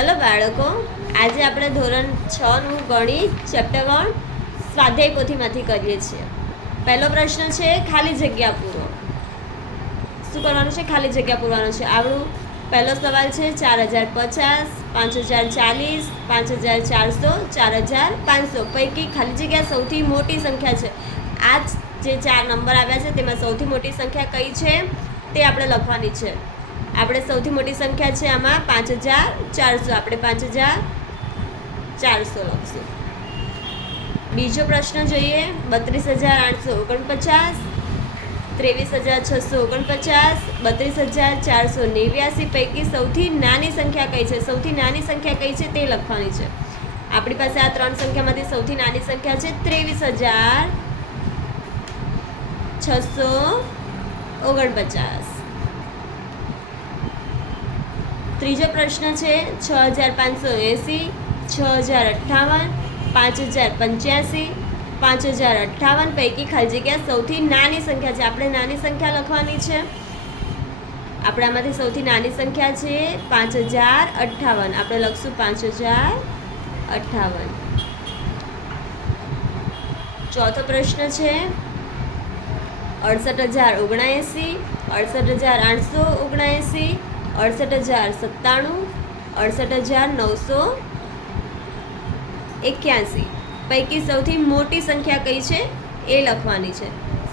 Hello બાળકો, આજે આપણે ધોરણ 6 નું ગણિત ચેપ્ટર 1 સ્વાધ્યાય પોથીમાંથી કરીએ છીએ. પહેલો પ્રશ્ન છે ખાલી જગ્યા પૂરો. શું કરવાનું છે? ખાલી જગ્યા પૂરવાનું છે. આપણું પહેલો સવાલ છે 4050, 5040, 5400, 4500 પૈકી ખાલી જગ્યા સૌથી મોટી સંખ્યા છે. આ જે 4 નંબર આવ્યા છે તેમાં સૌથી મોટી સંખ્યા કઈ છે તે આપણે લખવાની છે. આપણે સૌથી મોટી સંખ્યા છે આમાં 5400. આપણે 5400 લખશું. બીજો પ્રશ્ન જોઈએ 32849, 23649, 32489 પૈકી સૌથી નાની સંખ્યા કઈ છે? સૌથી નાની સંખ્યા કઈ છે તે લખવાની છે. આપણી પાસે આ ત્રણ સંખ્યામાંથી સૌથી નાની સંખ્યા છે 23649. ત્રીજો પ્રશ્ન છે 6580, 6058, 5085, 5058 પૈકી ખાલી જગ્યા સૌથી નાની સંખ્યા છે. આપણે નાની સંખ્યા લખવાની છે. આપણે આમાંથી સૌથી નાની સંખ્યા છે 5058. આપણે લખશું 5058. ચોથો પ્રશ્ન છે 68079, 68879, 68097, 68981 પૈકી સૌથી મોટી સંખ્યા કઈ છે એ લખવાની છે.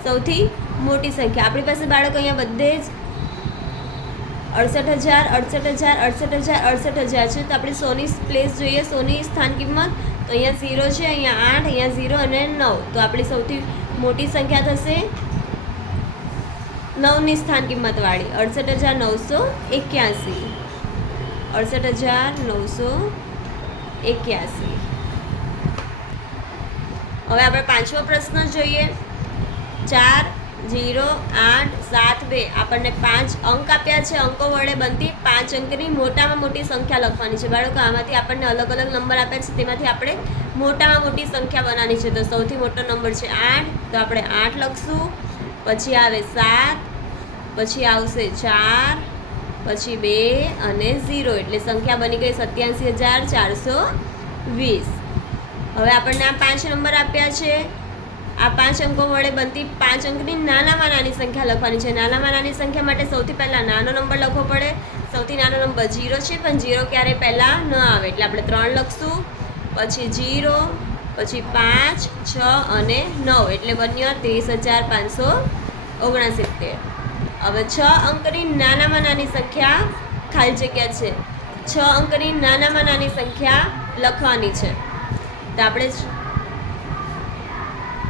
સૌથી મોટી સંખ્યા આપણી પાસે બાળક અહીંયા બધે જ 68000, 68000, 68000 છે. તો આપણે 100ની પ્લેસ જોઈએ, 100ની સ્થાન કિંમત. તો અહીંયા 0 છે, અહીંયા 8, અહીંયા 0 અને 9. તો આપણી સૌથી મોટી સંખ્યા થશે 9ની સ્થાન કિંમત વાળી 68981. 68981. હવે આપણે પાંચમો પ્રશ્ન જોઈએ 4087 આપણને 5 અંક આપ્યા છે. અંકો વડે બનતી 5 અંકની મોટામાં મોટી સંખ્યા લખવાની છે. બાળકો આમાંથી આપણને અલગ અલગ નંબર આપ્યા છે, તેમાંથી આપણે મોટામાં મોટી સંખ્યા બનાવવાની છે. તો સૌથી મોટો નંબર છે 8, તો આપણે 8 લખશું. પછી આવે 7, પછી આવશે 4, પછી 2 અને 0 એટલે સંખ્યા બની ગઈ 87420. હવે આપણને આ 5 નંબર આપ્યા છે. આ 5 અંકો વડે બનતી 5 અંકની નાનામાં નાની સંખ્યા લખવાની છે. નાનામાં નાની સંખ્યા માટે સૌથી પહેલાં નાનો નંબર લખવો પડે. સૌથી નાનો નંબર 0 છે, પણ 0 ક્યારેય પહેલાં ન આવે એટલે આપણે 3 લખશું. પછી 0, પછી 5, 6 અને 9 એટલે બન્યો 30569. હવે 6 અંકની નાનામાં નાની સંખ્યા ખાલી જગ્યા છે. 6 અંકની નાનામાં નાની સંખ્યા લખવાની છે. તો આપણે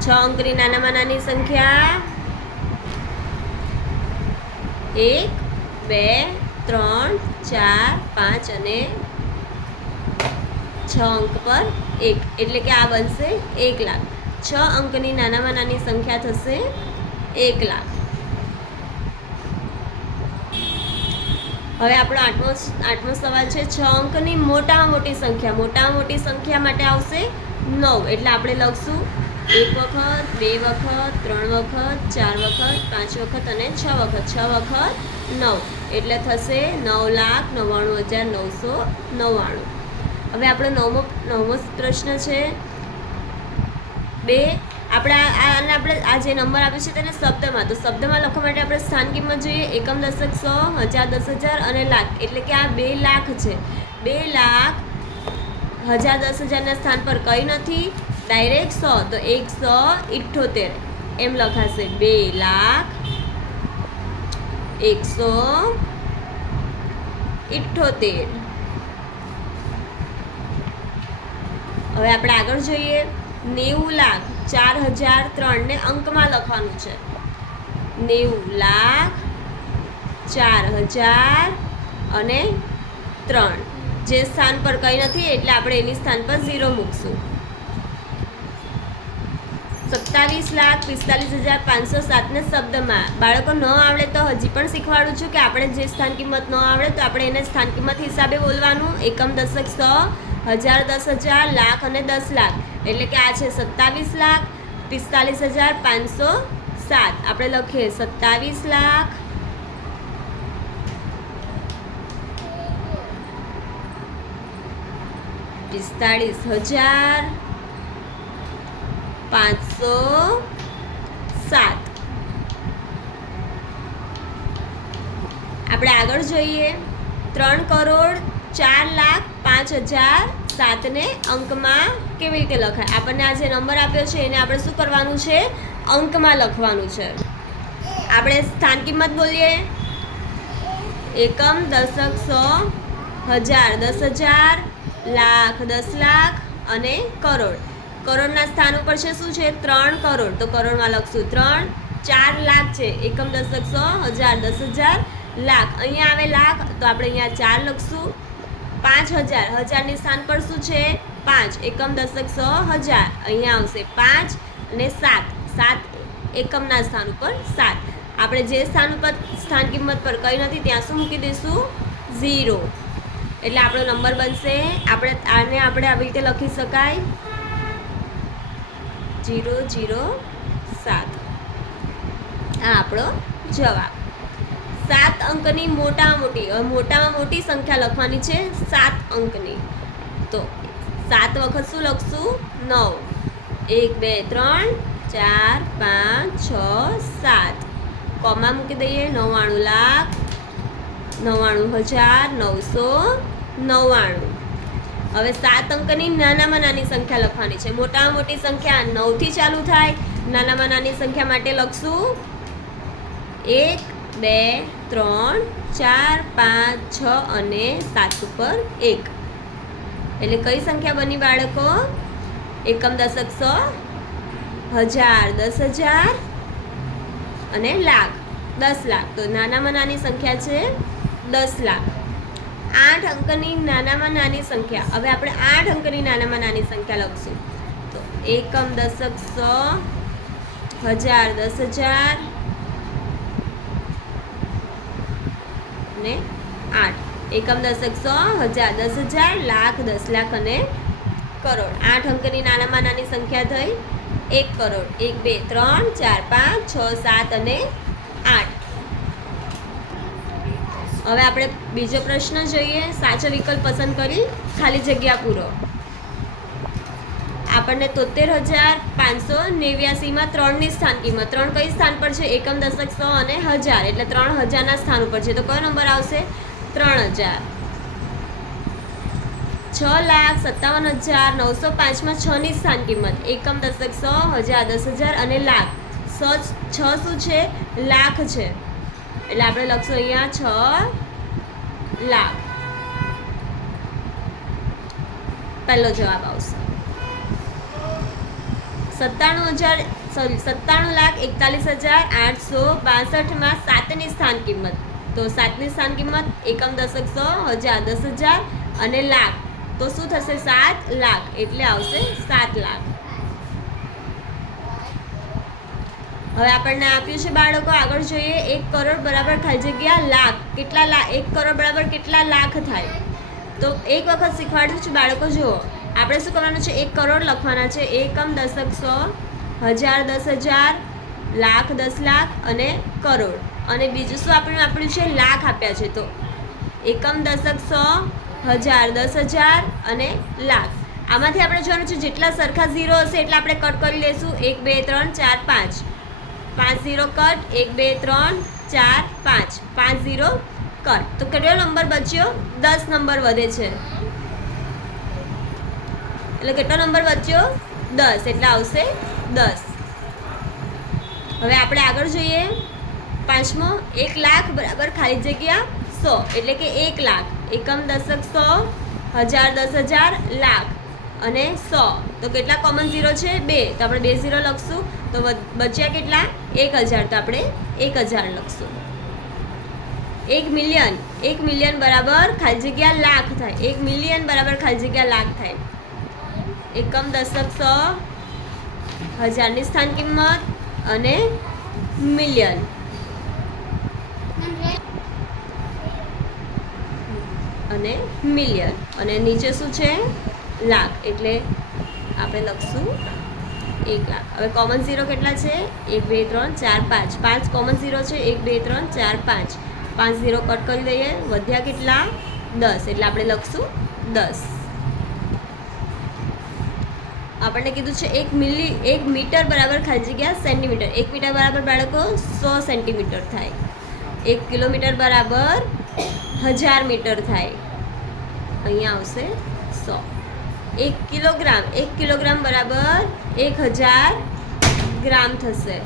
6 અંકની નાનામાં નાની સંખ્યા 1, 2, 3, 4, 5 અને 6 અંક પર 1 એટલે કે આ બનશે 1 લાખ. 6 અંકની નાનામાં નાની સંખ્યા થશે 1 લાખ. હવે આપણો આઠમો સવાલ છે 6 અંકની મોટામાં મોટી સંખ્યા. મોટામાં મોટી સંખ્યા માટે આવશે 9 એટલે આપણે લખશું 1 વખત, 2 વખત, 3 વખત, 4 વખત, 5 વખત અને 6 વખત. 6 વખત 9 એટલે થશે 9,99,999. હવે આપણો નવમો પ્રશ્ન છે 2. આપણે આ જે નંબર આપે છે તેને શબ્દમાં. તો શબ્દમાં લખવા માટે આપણે સ્થાન કિંમત જોઈએ. એકમ, દશક, 100, 1000, 10,000 અને લાખ. એટલે કે આ 2 લાખ છે. 2 લાખ 1000, 10,000ના સ્થાન પર કંઈ નથી, ડાયરેક્ટ 100. તો 178 એમ લખાશે. 2 લાખ 178. હવે આપણે આગળ જોઈએ 90,04,003 ને અંકમાં લખવાનું છે. 90,04,003 અને 3 જે સ્થાન પર કંઈ નથી એટલે આપણે એની સ્થાન પર 0 મૂકશું. 27,45,507 ને શબ્દમાં. બાળકો ન આવડે તો હજી પણ શીખવાડું છું કે આપણે જે સ્થાન કિંમત ન આવડે તો આપણે એને સ્થાન કિંમત હિસાબે બોલવાનું. એકમ, દશક, 100, 1000, 10,000, લાખ અને 10 લાખ. એટલે કે આ છે 27,45,507. આપણે લખીએ 27,45,507. 45,507. આપણે આગળ જોઈએ. 3,04,05,007 ને અંકમાં કેવી રીતે લખાય? આપણને આ જે નંબર આપ્યો છે એને આપણે શું કરવાનું છે? અંકમાં લખવાનું છે. આપણે સ્થાન કિંમત બોલીએ. એકમ, દશક, સો, હજાર, 10,000, લાખ, 10 લાખ અને કરોડ. કરોડના સ્થાન ઉપર છે શું છે? 3 કરોડ. તો કરોડમાં લખશું 3. 4 લાખ છે. એકમ, દશક, સો, હજાર, 10,000, લાખ. અહીંયા આવે લાખ તો આપણે અહીંયા 4 લખશું. 5,000, હજારની સ્થાન પર શું છે? 5. એકમ, દશક, સો, હજાર. અહીંયા આવશે 5 અને 7. 7 એકમના સ્થાન ઉપર 7. આપણે જે સ્થાન ઉપર સ્થાન કિંમત પર કંઈ નથી ત્યાં શું મૂકી દઈશું? 0. એટલે આપણો નંબર બનશે. આને આપણે આવી રીતે લખી શકાય 007. આ આપણો જવાબ. 7 અંકની મોટામાં મોટી સંખ્યા લખવાની છે 7 અંકની. તો 7 વખત શું લખશું? 9. 1 2 3 4 5 6 7. કોમા મૂકી દઈએ. 99 લાખ, 99,999. હવે 7 અંકની નાનામાં નાની સંખ્યા લખવાની છે. મોટામાં મોટી સંખ્યા 9 થી ચાલુ થાય. નાનામાં નાની સંખ્યા માટે લખશું 1 2 3 4 5 6 અને 7 ઉપર 1. એટલે કઈ સંખ્યા બની બાળકો? એકમ, દશક, સો, હજાર, 10,000 અને લાખ, 10 લાખ. તો નાનામાં નાની સંખ્યા છે 10 લાખ. 8 અંકની નાનામાં નાની સંખ્યા. હવે આપણે 8 અંકની નાનામાં નાની સંખ્યા લખશું. તો એકમ, દશક, સો, હજાર, 10,000 અને 8. એકમ, દશક, સો, હજાર, 10,000, લાખ, 10 લાખ અને કરોડ. 8 અંકની નાનામાં નાની સંખ્યા થઈ 1 કરોડ. 1 2 3 4 5 6 7 અને 8. હવે આપણે બીજો પ્રશ્ન જોઈએ. સાચો વિકલ્પ પસંદ કરી ખાલી જગ્યા પૂરો. આપણને 73,589માં 3ની સ્થાન કિંમત. 3 કઈ સ્થાન પર છે? એકમ, દશક, સો અને હજાર. એટલે 3,000ના સ્થાન ઉપર છે. તો કયો નંબર આવશે? 3,000. 6,57,905માં 6ની સ્થાન કિંમત. એકમ, દશક, સો, હજાર, 10,000 અને લાખ. 6 શું છે? લાખ છે. એટલે આપણે લખશું અહીંયા 6 લાખ. પહેલો જવાબ આવશે. 97,41,862માં 7ની સ્થાન કિંમત. તો 7ની સ્થાન કિંમત એકમ, દશક, સો, હજાર, 10,000 અને લાખ. તો શું થશે? 7 લાખ. એટલે આવશે 7 લાખ. હવે આપણને આપ્યું છે બાળકો, આગળ જોઈએ. 1 કરોડ બરાબર ખાલી જગ્યા લાખ. કેટલા લાખ? 1 કરોડ બરાબર કેટલા લાખ થાય? તો એક વખત શીખવાડ્યું છે બાળકો. જુઓ, આપણે શું કરવાનું છે? 1 કરોડ લખવાના છે. એકમ, દશક, સો, હજાર, 10,000, લાખ, 10 લાખ અને કરોડ. અને બીજું શું આપ્યું છે? લાખ આપ્યા છે. તો એકમ, દશક, સો, હજાર, 10,000 અને લાખ. આમાંથી આપણે જોવાનું છે જેટલા સરખા 0 હશે એટલે આપણે કટ કરી લઈશું. 1 2 3 4 5. 5 0 કટ. 1 2 3 4 5. 5 0 કટ. તો કેટલો નંબર બચ્યો? 10 નંબર વધે છે. એટલે કેટલો નંબર બચ્યો? 10. એટલે આવશે 10. હવે આપણે આગળ જોઈએ. પાંચમો. 1 લાખ બરાબર ખાલી જગ્યા 100. એટલે કે 1 લાખ. એકમ, દશક, સો, હજાર, 10,000, લાખ અને 100. તો કેટલા કોમન 0 છે? 2. તો આપણે 2 0 લખશું. તો બચ્યા કેટલા? 1,000. તો આપણે 1,000 લખશું. 1 મિલિયન. 1 મિલિયન બરાબર ખાલી જગ્યા લાખ થાય. 1 મિલિયન બરાબર ખાલી જગ્યા લાખ થાય. એકમ, દશક, સો, હજારની સ્થાન કિંમત અને મિલિયન. અને મિલિયન. અને નીચે શું છે? લાખ. એટલે આપણે લખશું 1 લાખ. હવે કોમન 0 કેટલા છે? 1 2 3 4 5. 5 કોમન 0 છે. 1 2 3 4 5. 5 0 કટ કરી દઈએ. વધ્યા કેટલા? 10. એટલે આપણે લખશું 10. આપણને કીધું છે 1 મીટર બરાબર ખાલી જગ્યા સેન્ટીમીટર. 1 મીટર બરાબર બાળકો 100 સેન્ટીમીટર થાય. 1 કિલોમીટર બરાબર 1000 મીટર થાય. અહીંયા આવશે 100. 1 કિલોગ્રામ બરાબર 1000 ગ્રામ થશે.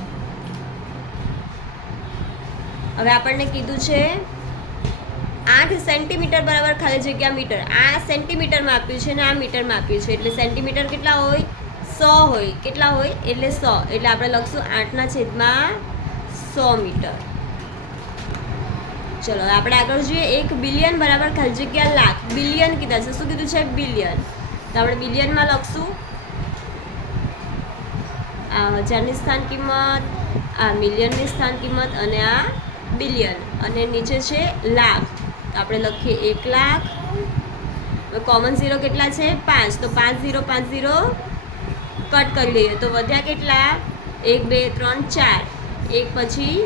હવે આપણને કીધું છે 8 સેન્ટીમીટર બરાબર ખાલી જગ્યા મીટર. આ સેન્ટીમીટરમાં આપ્યું છે ને આ મીટરમાં આપ્યું છે, એટલે સેન્ટીમીટર કેટલા હોય? 100 હોય. કેટલા હોય? એટલે 100. એટલે આપણે લખશું 8/100 મીટર. ચલો આપણે આગળ જોઈએ. 1 બિલિયન બરાબર ખાલી જગ્યા લાખ. બિલિયન કીધા છે. શું કીધું છે? બિલિયન. તો આપણે બિલિયનમાં લખશું આ હજારની સ્થાન કિંમત, આ મિલિયનની સ્થાન કિંમત અને આ બિલિયન, અને નીચે છે લાખ. તો આપણે લખીએ 1 લાખ. કોમન ઝીરો કેટલા છે? 5. તો 5 0 5 0 કટ કરી લઈએ તો વધ્યા કેટલા? 1 2 3 4. 1 પછી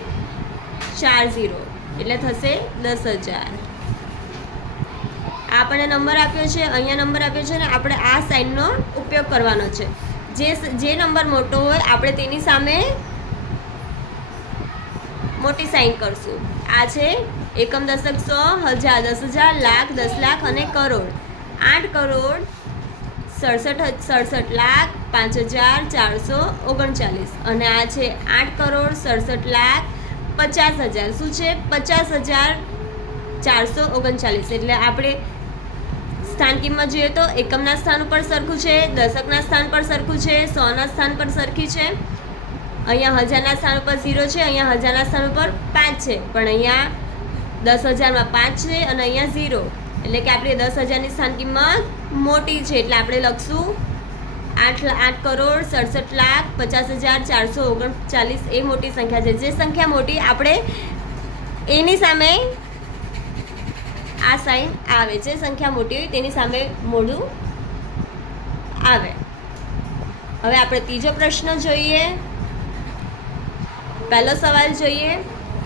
4 0 એટલે થશે 10,000. આપણને નંબર આપ્યો છે, અહીંયા નંબર આપ્યો છે ને આપણે આ સાઇનનો ઉપયોગ કરવાનો છે. જે નંબર મોટો હોય આપણે તેની સામે મોટી સાઇન કરશું. આ છે એકમ, દશક, 100, 1000, 10,000, લાખ, 10 લાખ અને કરોડ. 8 કરોડ 67 લાખ 5,439. અને આ છે 8 કરોડ 67 લાખ 50,000. શું છે? 50,439. એટલે આપણે સ્થાન કિંમત જોઈએ તો એકમના સ્થાન ઉપર સરખું છે, દશકના સ્થાન પર સરખું છે, 100ના સ્થાન પર સરખી છે. અહીંયા 1000ના સ્થાન ઉપર 0 છે, અહીંયા 1000ના સ્થાન ઉપર 5 છે, પણ અહીંયા 10,000માં 5 છે અને અહીંયા 0. એટલે કે આપણી 10,000ની સ્થાન કિંમત મોટી છે. એટલે આપણે લખશું 8 કરોડ 67 લાખ 50,439. એ મોટી સંખ્યા છે. જે સંખ્યા મોટી આપણે એની સામે આ સાઇન આવે. જે સંખ્યા મોટી હોય તેની સામે મોઢું આવે. હવે આપણે ત્રીજો પ્રશ્ન જોઈએ. પહેલો સવાલ જોઈએ.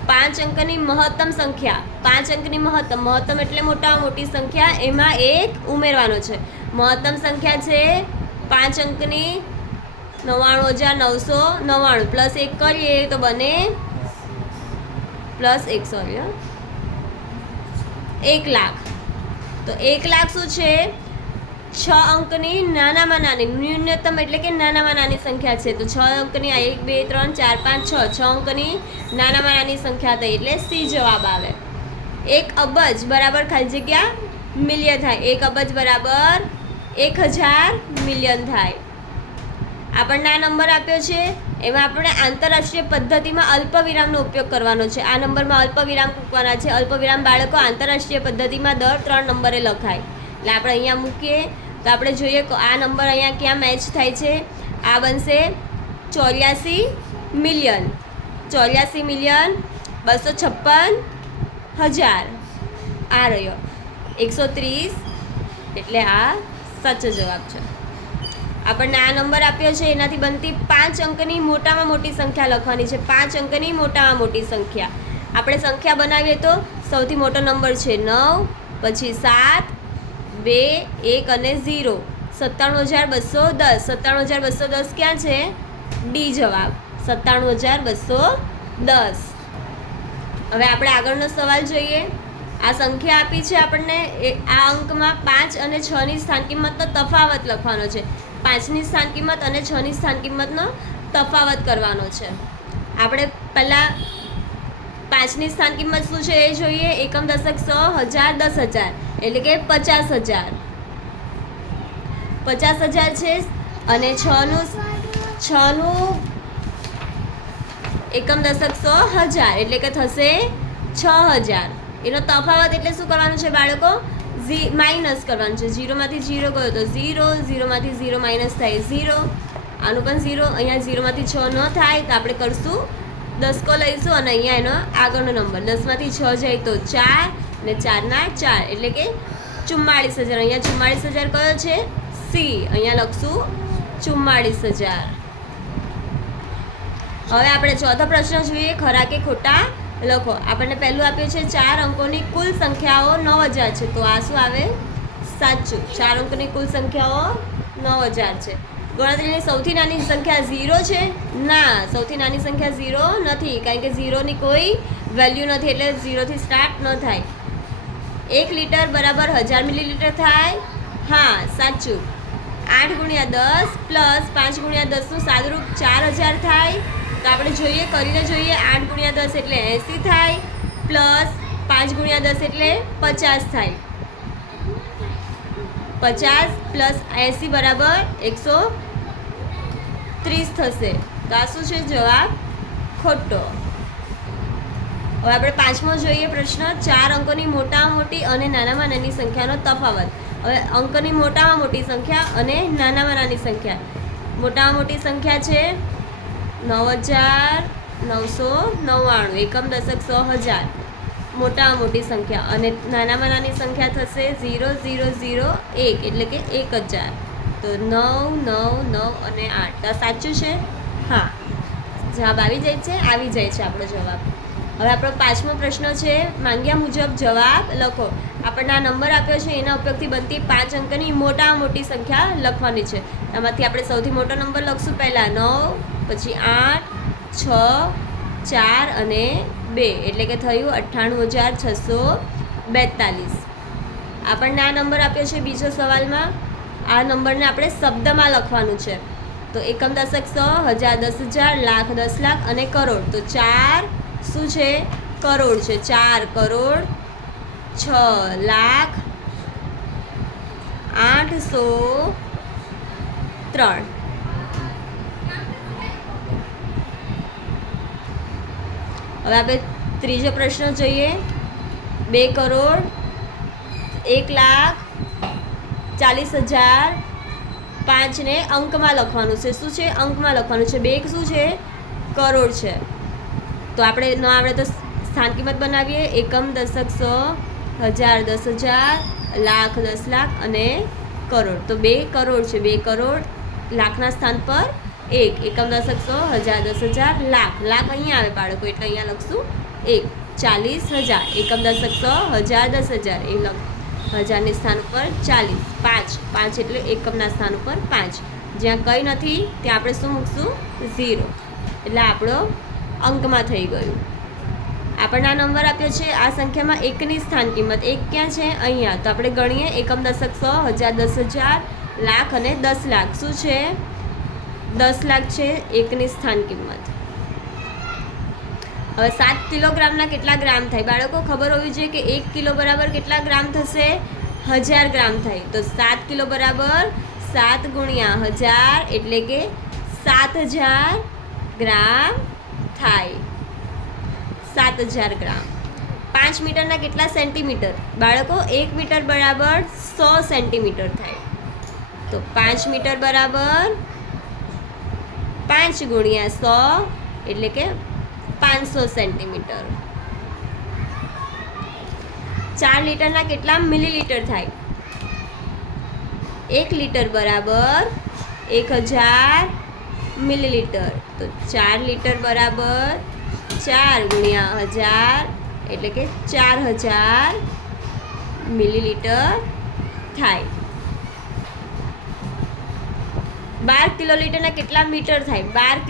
5 અંકની મહત્તમ સંખ્યા. 5 અંકની મહત્તમ એટલે મોટામાં મોટી સંખ્યા, એમાં 1 ઉમેરવાનો છે. મહત્તમ સંખ્યા છે 5 અંકની 99,999 પ્લસ 1 કરીએ તો બને પ્લસ 1 લાખ. તો 1 લાખ શું છે? 6 અંકની નાનામાં નાની, ન્યૂનતમ એટલે કે નાનામાં નાની સંખ્યા છે. તો 6 અંકની આ 1 2 3 4 5 6 અંકની નાનામાં નાની સંખ્યા થઈ એટલે સી જવાબ આવે. 1 અબજ બરાબર ખાલી જગ્યા મિલિયન થાય. 1 અબજ બરાબર 1000 મિલિયન થાય. આપણને આ નંબર આપ્યો છે, એમાં આપણે આંતરરાષ્ટ્રીય પદ્ધતિમાં અલ્પવિરામનો ઉપયોગ કરવાનો છે. આ નંબરમાં અલ્પવિરામ મૂકવાના છે. અલ્પવિરામ બાળકો આંતરરાષ્ટ્રીય પદ્ધતિમાં દર 3 નંબરે લખાય. એટલે આપણે અહીંયા મૂકીએ તો આપણે જોઈએ કે આ નંબર અહીંયા ક્યાં મેચ થાય છે. આ બનશે 84 મિલિયન. 256,000. આ રહ્યો 130. એટલે આ સાચો જવાબ છે. આપણને આ નંબર આપ્યો છે, એનાથી બનતી 5 અંકની મોટામાં મોટી સંખ્યા લખવાની છે. 5 અંકની મોટામાં મોટી સંખ્યા. આપણે સંખ્યા બનાવીએ તો સૌથી મોટો નંબર છે 9, પછી 7, 2, 1 અને 0. 97,210. 97,210 ક્યાં છે? ડી જવાબ. 97,210. હવે આપણે આગળનો સવાલ જોઈએ. આ સંખ્યા આપી છે આપણને. આ અંકમાં 5 અને 6ની સ્થાન કિંમતનો તફાવત લખવાનો છે. 5ની સ્થાન કિંમત અને 6ની સ્થાન કિંમતનો તફાવત કરવાનો છે. આપણે પહેલાં 5ની સ્થાન કિંમત શું છે એ જોઈએ. એકમ, દશક, 100, 1000, 10,000 એટલે કે 50,000. 50,000 છે અને 6નું એકમ, દશક, 100,000 એટલે કે થશે 6,000. એનો તફાવત એટલે શું કરવાનું છે બાળકો? માઇનસ કરવાનું છે. 0માંથી 0 ગયો તો 0, 0માંથી 0 માઇનસ થાય 0. આનું પણ 0. અહીંયા 0માંથી 6 ન થાય તો આપણે કરશું 10 લઈશું અને અહીંયા એનો આગળનો નંબર 10માંથી 6 જાય તો 4 અને 4ના 4 એટલે કે 44,000. અહીંયા 44,000 કયો છે? સી. અહીંયા લખશું 44,000. હવે આપણે ચોથો પ્રશ્ન જોઈએ. ખરા કે ખોટા લખો. આપણને પહેલું આપ્યું છે 4 અંકોની કુલ સંખ્યાઓ 9,000 છે. તો આ શું આવે? સાચું. 4 અંકોની કુલ સંખ્યાઓ 9,000 છે. ગણતરીની સૌથી નાની સંખ્યા 0 છે? ના, સૌથી નાની સંખ્યા 0 નથી, કારણ કે 0ની કોઈ વેલ્યુ નથી, એટલે 0થી સ્ટાર્ટ ન થાય. 1 લીટર બરાબર 1000 મિલીલીટર થાય? હા, સાચું. 8 ગુણ્યા 10 પ્લસ 5 ગુણ્યા 10નું સાદુરૂપ 4000 થાય. તો આપણે જોઈએ, કરીને જોઈએ. 8 ગુણ્યા 10 એટલે 80 થાય, પ્લસ 5 ગુણ્યા 10 એટલે 50 થાય. 50 પ્લસ 80 બરાબર 130 થશે. તો આ શું છે? જવાબ ખોટો. હવે આપણે પાંચમો જોઈએ પ્રશ્ન. 4 અંકોની મોટામાં મોટી અને નાનામાં નાની સંખ્યાનો તફાવત. હવે અંકની મોટામાં મોટી સંખ્યા અને નાનામાં નાની સંખ્યા. મોટામાં મોટી સંખ્યા છે 9999, એકમ દશક 100 1000, મોટામાં મોટી સંખ્યા. અને નાનામાં નાની સંખ્યા થશે 0001, એટલે કે 1000. તો 9 9 9 અને 8. તો સાચું છે? હા, જવાબ આવી જાય છે આપણો જવાબ. હવે આપણો પાંચમો પ્રશ્ન છે. માંગ્યા મુજબ જવાબ લખો. આપણને આ નંબર આપ્યો છે, એના ઉપયોગથી બનતી 5 અંકની મોટામાં મોટી સંખ્યા લખવાની છે. આમાંથી આપણે સૌથી મોટો નંબર લખશું પહેલાં 9, પછી 8, 6, 4 અને 2, એટલે કે થયું 98642. આપણને આ નંબર આપ્યો છે બીજો સવાલમાં. આ નંબરને આપણે શબ્દમાં લખવાનું છે. તો એકમ દશક 100, હજાર 10,000, લાખ 10 લાખ અને કરોડ. તો 4 શું છે? કરોડ છે. 4 કરોડ, 6 લાખ, 803. હવે આપણે ત્રીજો પ્રશ્ન જોઈએ. 2 કરોડ 1,40,000, 5 ને અંકમાં લખવાનું છે. શું છે? અંકમાં લખવાનું છે. 2 શું છે? કરોડ છે. તો આપણે ન આવડે તો સ્થાન કિંમત બનાવીએ. એકમ દશક 100, હજાર 10,000, લાખ 10 લાખ અને કરોડ. તો 2 કરોડ છે. 2 કરોડ, લાખના સ્થાન પર 1, એકમ દશક 100, હજાર 10,000, લાખ. લાખ અહીંયા આવે બાળકો, એટલે અહીંયા લખશું 1. 40,000, એકમ દશક 100, હજાર 10,000, એ હજારની સ્થાન ઉપર 40. 5 એટલે એકમના સ્થાન ઉપર 5. જ્યાં કંઈ નથી ત્યાં આપણે શું મૂકશું? 0. એટલે આપણો અંકમાં થઈ ગયું. આપણને આ નંબર આપ્યો છે. આ સંખ્યામાં 1ની સ્થાન કિંમત 1 ક્યાં છે? અહીંયા. તો આપણે ગણીએ. એકમ દશક 100, હજાર 10,000, લાખ અને 10 લાખ. શું છે? 10 લાખ છે 1ની સ્થાન કિંમત. હવે 7 કિલોગ્રામના કેટલા ગ્રામ થાય? બાળકો ખબર હોવી જોઈએ કે 1 કિલો બરાબર કેટલા ગ્રામ થશે? 1000 ગ્રામ થાય. તો 7 કિલો બરાબર 7 ગુણ્યા 1000, એટલે કે 7000 ગ્રામ થાય. 7000 ગ્રામ. 5 મીટરના કેટલા સેન્ટીમીટર? બાળકો 1 મીટર બરાબર 100 સેન્ટીમીટર થાય. તો 5 મીટર બરાબર 5 ગુણ્યા 100, એટલે કે 500 સેન્ટીમીટર. 4 લીટરના કેટલા મિલીલીટર થાય? 1 લીટર બરાબર 1000 મિલીલીટર. તો 4 લીટર બરાબર 4 ગુણ્યા 1000, એટલે કે 4000 મિલીલીટર થાય. 12 કિલોલીટરના કેટલા મીટર થાય? 12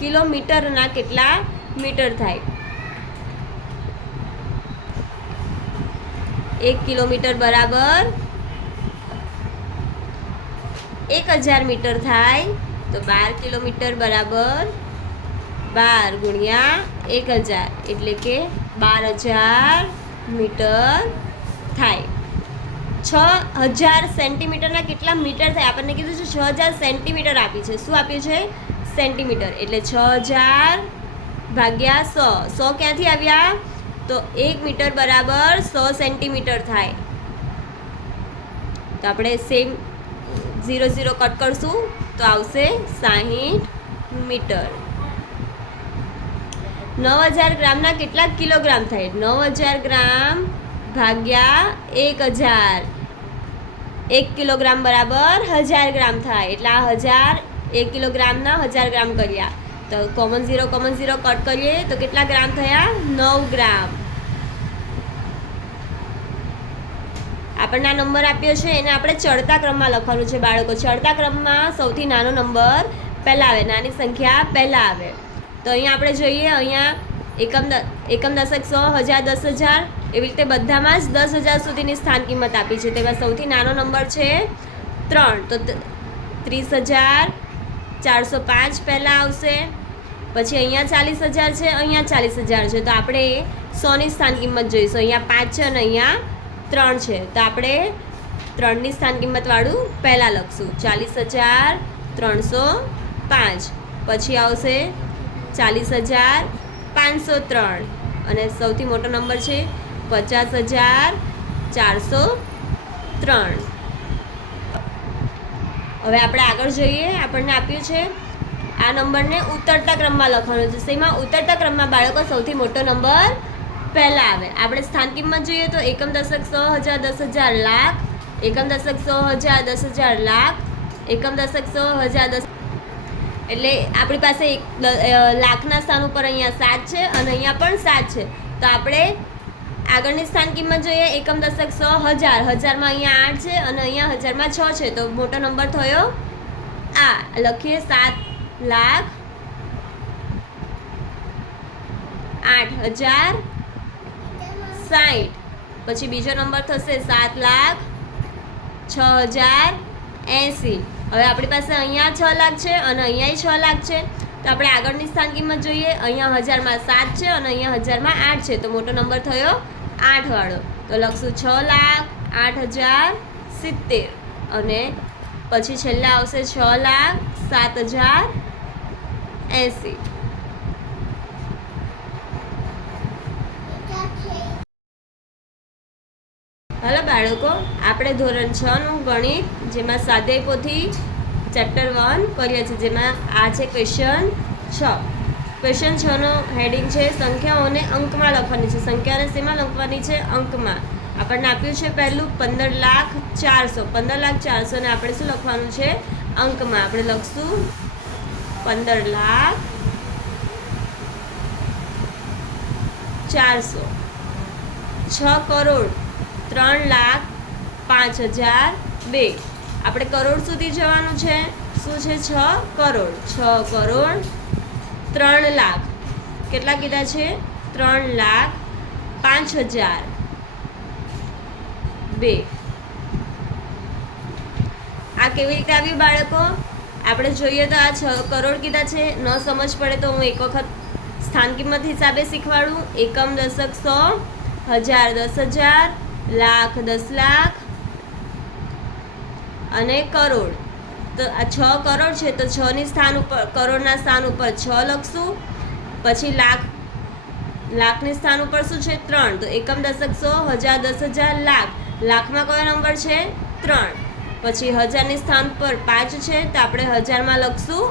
કિલોમીટરના કેટલા મીટર થાય? 1 કિલોમીટર બરાબર 1000 મીટર થાય. તો 12 કિલોમીટર બરાબર 12 ગુણ્યા 1000, એટલે કે 12000 મીટર થાય. 6000 સેન્ટીમીટરના કેટલા મીટર થાય? આપણને કીધું છે 6000 સેન્ટીમીટર આપી છે. શું આપ્યું છે? સેન્ટીમીટર. એટલે 6000 ભાગ્યા 100. 100 ક્યાંથી આવ્યા? તો 1 મીટર બરાબર 100 સેન્ટીમીટર થાય. તો આપણે સેમ 0 0 કટ કરશું તો આવશે 60 મીટર. 9000 ગ્રામના કેટલા કિલોગ્રામ થાય? 9000 ગ્રામ ભાગ્યા 1000. 1 કિલોગ્રામ બરાબર 1000 ગ્રામ થાય. એટલે આ 1000, 1 કિલોગ્રામના 1000 ગ્રામ કર્યા. તો કોમન 0 કટ કરીએ તો કેટલા ગ્રામ થયા? 9 ગ્રામ. આપણને આ નંબર આપ્યો છે એને આપણે ચડતા ક્રમમાં લખવાનું છે બાળકો. ચડતા ક્રમમાં સૌથી નાનો નંબર પહેલાં આવે, નાની સંખ્યા પહેલાં આવે. તો અહીંયા આપણે જોઈએ, અહીંયા એકમ દશક 100 1000 10,000 એવી રીતે બધામાં જ 10,000 સુધીની સ્થાન કિંમત આપી છે. તેમાં સૌથી નાનો નંબર છે 3, તો 30,405 પહેલાં આવશે. પછી અહીંયા 40,000 છે, અહીંયા 40,000 છે, તો આપણે 100ની સ્થાન કિંમત જોઈશું. અહીંયા 5 છે અને અહીંયા 3 છે, તો આપણે 3ની સ્થાન કિંમતવાળું પહેલાં લખશું. 40,305. પછી આવશે 40,503 અને સૌથી મોટો નંબર છે 50,403. હવે આપણે આગળ જોઈએ. આપણને આપ્યું છે આ નંબરને ઉતરતા ક્રમમાં લખવાનો છે. શેમાં? ઉતરતા ક્રમમાં બાળકો સૌથી મોટો નંબર પહેલાં આવે. આપણે સ્થાન કિંમત જોઈએ તો એકમ દશક 100 1000 10,000 લાખ, એકમ દશક 100 1000 10,000 લાખ, એકમ દશક 100 1000 10, એટલે આપણી પાસે લાખના સ્થાન ઉપર અહીંયા 7 છે અને અહીંયા પણ 7 છે. તો આપણે આગળની સ્થાન કિંમત જોઈએ. એકમ દશક 100 1000, 1000માં અહીંયા 8 છે અને અહીંયા 1000માં 6 છે, તો મોટો નંબર થયો આ. લખીએ 7,08,060. પછી બીજો નંબર થશે 7,06,080. હવે આપણી પાસે અહીંયા 6 લાખ છે અને અહીંયા 6 લાખ છે, તો આપણે આગળની સ્થાન કિંમત જોઈએ. અહીંયા 1000માં 7 છે અને અહીંયા 1000માં 8 છે, તો મોટો નંબર થયો 8 વાળો. તો લખશું 6,08,070 અને પછી છેલ્લે આવશે 6,07,080. હલો બાળકો, આપણે ધોરણ 6નું ગણિત જેમાં સ્વાધ્યાય પોથી ચેપ્ટર 1 કરીએ છીએ, જેમાં આ છે ક્વેશ્ચન 6. ક્વેશ્ચન 6નો હેડિંગ છે સંખ્યાઓને અંકમાં લખવાની છે. સંખ્યાને શેમાં લખવાની છે? અંકમાં. આપણને આપ્યું છે પહેલું 15,04,000. 15,04,000 ને આપણે શું લખવાનું છે? અંકમાં. આપણે લખશું 15,04,000. 6 કરોડ 3,05,002. આપણે કરોડ સુધી જવાનું છે. શું છે? 6 કરોડ. 6 કરોડ 3 લાખ. કેટલા કીધા છે? 3,05,002. આ કેવી રીતે આવ્યું બાળકો? આપણે જોઈએ તો આ 6 કરોડ કીધા છે. ન સમજ પડે તો હું એક વખત સ્થાન કિંમત હિસાબે શીખવાડું. એકમ દશક 100 1000 10,000 લાખ 10 લાખ અને કરોડ. તો આ 6 કરોડ છે, તો 6ની સ્થાન ઉપર, કરોડના સ્થાન ઉપર 6 લખશું. પછી લાખની સ્થાન ઉપર શું છે? 3. તો એકમ દશક 100 1000 10,000 લાખ. લાખમાં કયો નંબર છે? 3. પછી 1000ની સ્થાન પર 5 છે, તો આપણે 1000માં લખશું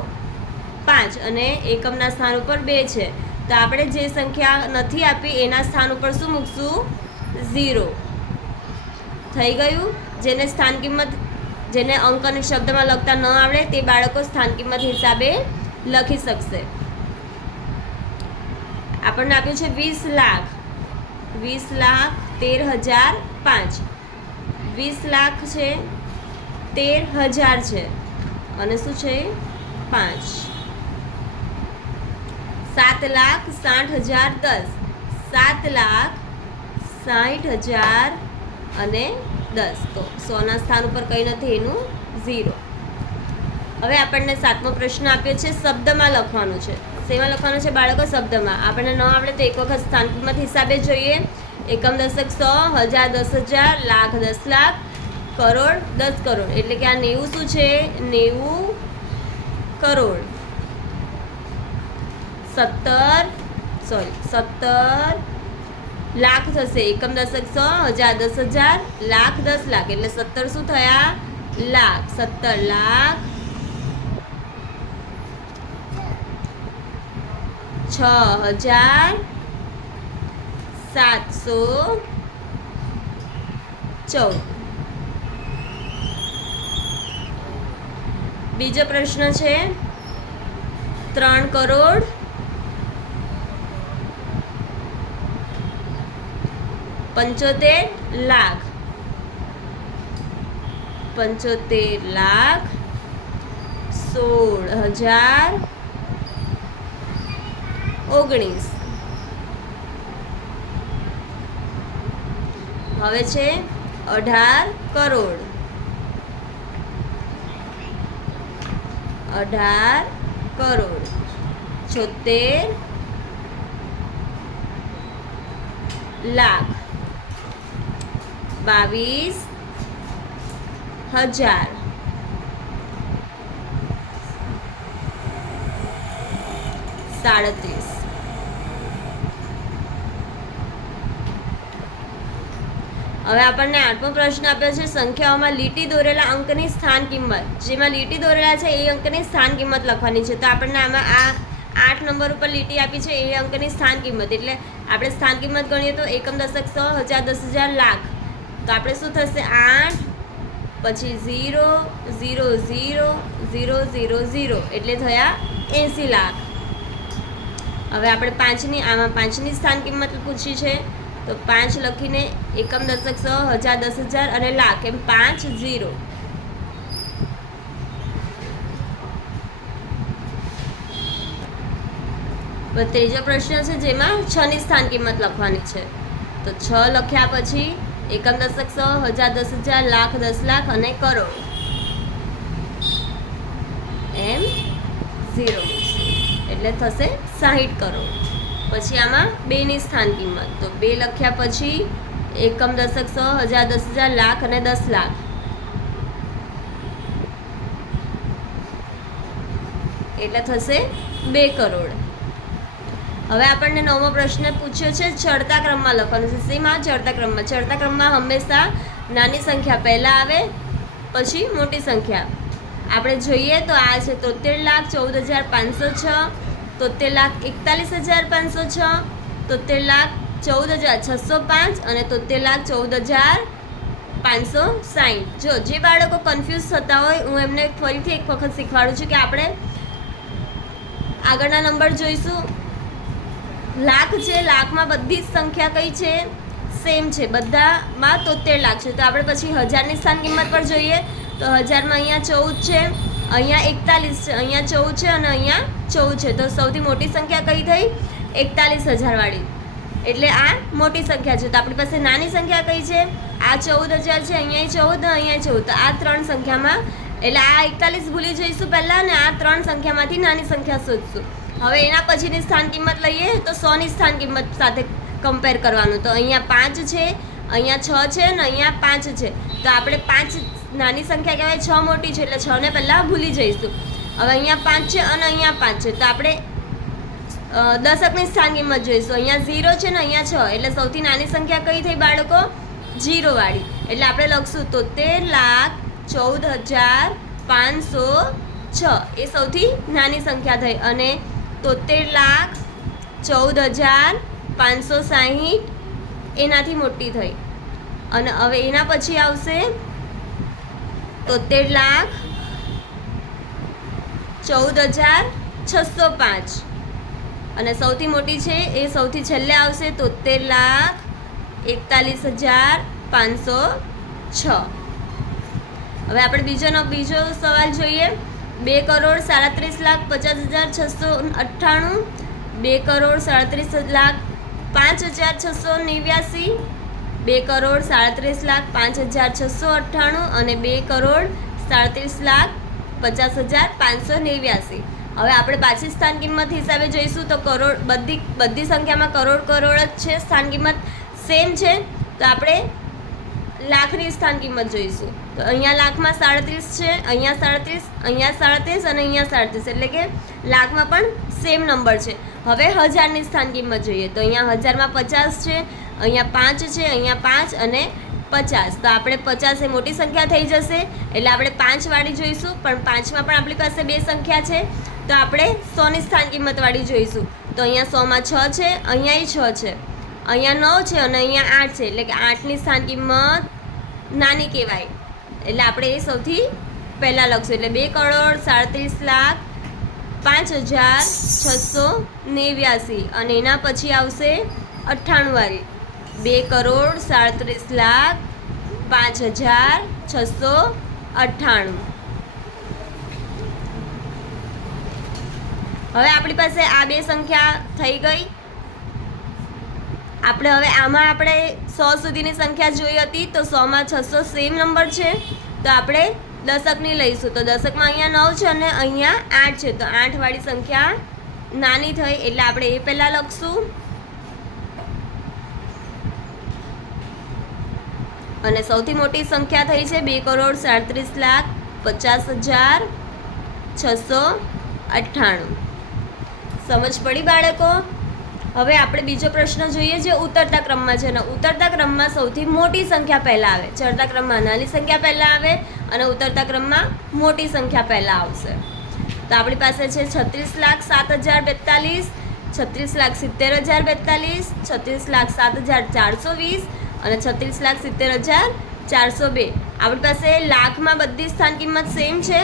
5 અને એકમના સ્થાન ઉપર 2 છે, તો આપણે જે સંખ્યા નથી આપી એના સ્થાન ઉપર શું મૂકશું? 0. થઈ ગયું. જેને સ્થાન કિંમત, જેને અંક અને શબ્દમાં લખતા ન આવડે તે બાળકો સ્થાન કિંમત હિસાબે લખી શકશે. આપણને આપ્યું છે 20 લાખ. 20 લાખ 13,005. 20 લાખ છે, 13,000 છે અને શું છે? 5. 7,60,010. 7,60,010 અને 10. તો 100ના સ્થાન ઉપર કંઈ નથી, એનું 0. હવે આપણને 7મો પ્રશ્ન આપ્યો છે શબ્દમાં લખવાનું છે. શેમાં લખવાનું છે બાળકો? શબ્દમાં. આપણને ન આવડે તો એક વખત સ્થાન કિંમત હિસાબે જોઈએ. એકમ દશક 100 1000 10,000 લાખ 10 લાખ કરોડ 10 કરોડ. એટલે કે આ 90 શું છે? 90 કરોડ. 17 લાખ થશે. એકમ દશક 100 1000 10,000 લાખ 10 લાખ એટલે 17 શું થયા? લાખ. 17 લાખ 6,714. બીજો પ્રશ્ન છે 3 કરોડ 75 લાખ. 75 લાખ 16,019. હવે છે 18 કરોડ 76 લાખ 22,000. સાડત્રીસ. હવે આપણને 8મો પ્રશ્ન આપ્યો છે સંખ્યાઓમાં લીટી દોરેલા અંકની સ્થાન કિંમત. જેમાં લીટી દોરેલા છે એ અંકની સ્થાન કિંમત લખવાની છે. તો આપણને આમાં આ 8 નંબર ઉપર લીટી આપી છે એ અંકની સ્થાન કિંમત, એટલે આપણે સ્થાન કિંમત ગણીએ તો એકમ, દશક, સો, હજાર, 10,000, લાખ. તો આપણે શું થશે 8 પછી 0 0 0 0 0 0 એટલે થયા 80 લાખ. હવે આપણે 5ની આમાં 5ની સ્થાન કિંમત પૂછી છે તો 5 લખીને એકમ, દશક, સો, હજાર, 10,000 અને લાખ એમ 5 0. ત્રીજો પ્રશ્ન છે જેમાં 6ની સ્થાન કિંમત લખવાની છે. તો 6 લખ્યા પછી એકમ, દશક, સો, હજાર, 10,000, લાખ, 10 લાખ અને કરોડ એમ 0 એટલે થશે 60 કરોડ. પછી આમાં 2ની સ્થાન કિંમત તો 2 લખ્યા પછી એકમ, દશક, સો, હજાર, 10,000, લાખ અને 10 લાખ એટલે થશે 2 કરોડ. હવે આપણને 9મો પ્રશ્ન પૂછ્યો છે ચડતા ક્રમમાં લખવાનું છે. શેમાં? ચડતા ક્રમમાં. ચડતા ક્રમમાં હંમેશા નાની સંખ્યા પહેલાં આવે પછી મોટી સંખ્યા. આપણે જોઈએ તો આ છે 73,14,506, 73,41,506, 73,14,605 અને 73,14,560. જો જે બાળકો કન્ફ્યુઝ થતા હોય હું એમને ફરીથી એક વખત શીખવાડું છું કે આપણે આગળના નંબર જોઈશું. લાખ છે, લાખમાં બધી જ સંખ્યા કઈ છે? સેમ છે, બધામાં 73 લાખ છે. તો આપણે પછી હજારની સ્થાન કિંમત પર જોઈએ તો હજારમાં અહીંયા 14 છે, અહીંયા 41 છે, અહીંયા 14 છે અને અહીંયા 14 છે. તો સૌથી મોટી સંખ્યા કઈ થઈ? 41,000 વાળી, એટલે આ મોટી સંખ્યા છે. તો આપણી પાસે નાની સંખ્યા કઈ છે? આ 14,000 છે, અહીંયા 14, અહીંયા 14. તો આ 3 સંખ્યામાં, એટલે આ 41 ભૂલી જઈશું પહેલાં અને આ 3 સંખ્યામાંથી નાની સંખ્યા શોધશું. હવે એના પછીની સ્થાન કિંમત લઈએ તો 100ની સ્થાન કિંમત સાથે કમ્પેર કરવાનું. તો અહીંયા 5 છે, અહીંયા 6 છે અને અહીંયા 5 છે. તો આપણે 5 નાની સંખ્યા કહેવાય, 6 મોટી છે એટલે 6ને પહેલાં ભૂલી જઈશું. હવે અહીંયા 5 છે અને અહીંયા 5 છે. તો આપણે દશકની સ્થાન કિંમત જોઈશું. અહીંયા 0 છે ને અહીંયા 6 એટલે સૌથી નાની સંખ્યા કઈ થઈ બાળકો? 0 વાળી. એટલે આપણે લખશું 73,14,506 એ સૌથી નાની સંખ્યા થઈ અને 73,14,560 એનાથી મોટી થઈ. અને હવે એના પછી આવશે 73,14,605 અને સૌથી મોટી છે એ સૌથી છેલ્લે આવશે 73,41,506. હવે આપણે બીજો સવાલ જોઈએ. 2,37,50,698, 2,37,05,689, 2,37,05,698 અને 2,37,50,589. હવે આપણે પાછી સ્થાન કિંમત હિસાબે જોઈશું તો કરોડ બધી સંખ્યામાં કરોડ જ છે, સ્થાન કિંમત સેમ છે. તો આપણે લાખની સ્થાન કિંમત જોઈશું. તો અહીંયા લાખમાં 37 છે, અહીંયા 37, અહીંયા 37 અને અહીંયા 37 એટલે કે લાખમાં પણ સેમ નંબર છે. હવે હજારની સ્થાન કિંમત જોઈએ તો અહીંયા હજારમાં 50 છે, અહીંયા 5 છે, અહીંયા 5 અને 50. તો આપણે 50 એ મોટી સંખ્યા થઈ જશે એટલે આપણે 5 વાળી જોઈશું. પણ 5માં પણ આપણી પાસે 2 સંખ્યા છે તો આપણે 100ની સ્થાન કિંમત વાળી જોઈશું. તો અહીંયા 100માં 6 છે, અહીંયા 6 છે, અહીંયા 9 છે અને અહીંયા 8 છે એટલે કે 8ની સ્થાન કિંમત નાની કહેવાય. એટલે આપણે એ સૌથી પહેલાં લખશું. એટલે 2,37,05,689 અને એના પછી આવશે 98 વાળી 2,37,05,689 98. હવે આપણી પાસે આ બે સંખ્યા થઈ ગઈ. આપણે હવે આમાં આપણે 100 સુધીની સંખ્યા જોઈ હતી, તો 100માં 600 સેમ નંબર છે, તો આપણે દશકની લઈશું. તો દશકમાં અહીંયા 9 છે અને અહીંયા 8 છે, તો 8 વાળી સંખ્યા નાની થઈ, એટલે આપણે એ પહેલાં લખશું. અને સૌથી મોટી સંખ્યા થઈ છે 2,37,50,698. સમજ પડી બાળકો? હવે આપણે બીજો પ્રશ્ન જોઈએ જે ઉતરતા ક્રમમાં છે. ને ઉતરતા ક્રમમાં સૌથી મોટી સંખ્યા પહેલાં આવે, ચડતા ક્રમમાં નાની સંખ્યા પહેલાં આવે અને ઉતરતા ક્રમમાં મોટી સંખ્યા પહેલાં આવશે. તો આપણી પાસે છે 36,07,042, 36,70,042, 36,07,420 અને 36,70,402. આપણી પાસે લાખમાં બધી સ્થાન કિંમત સેમ છે,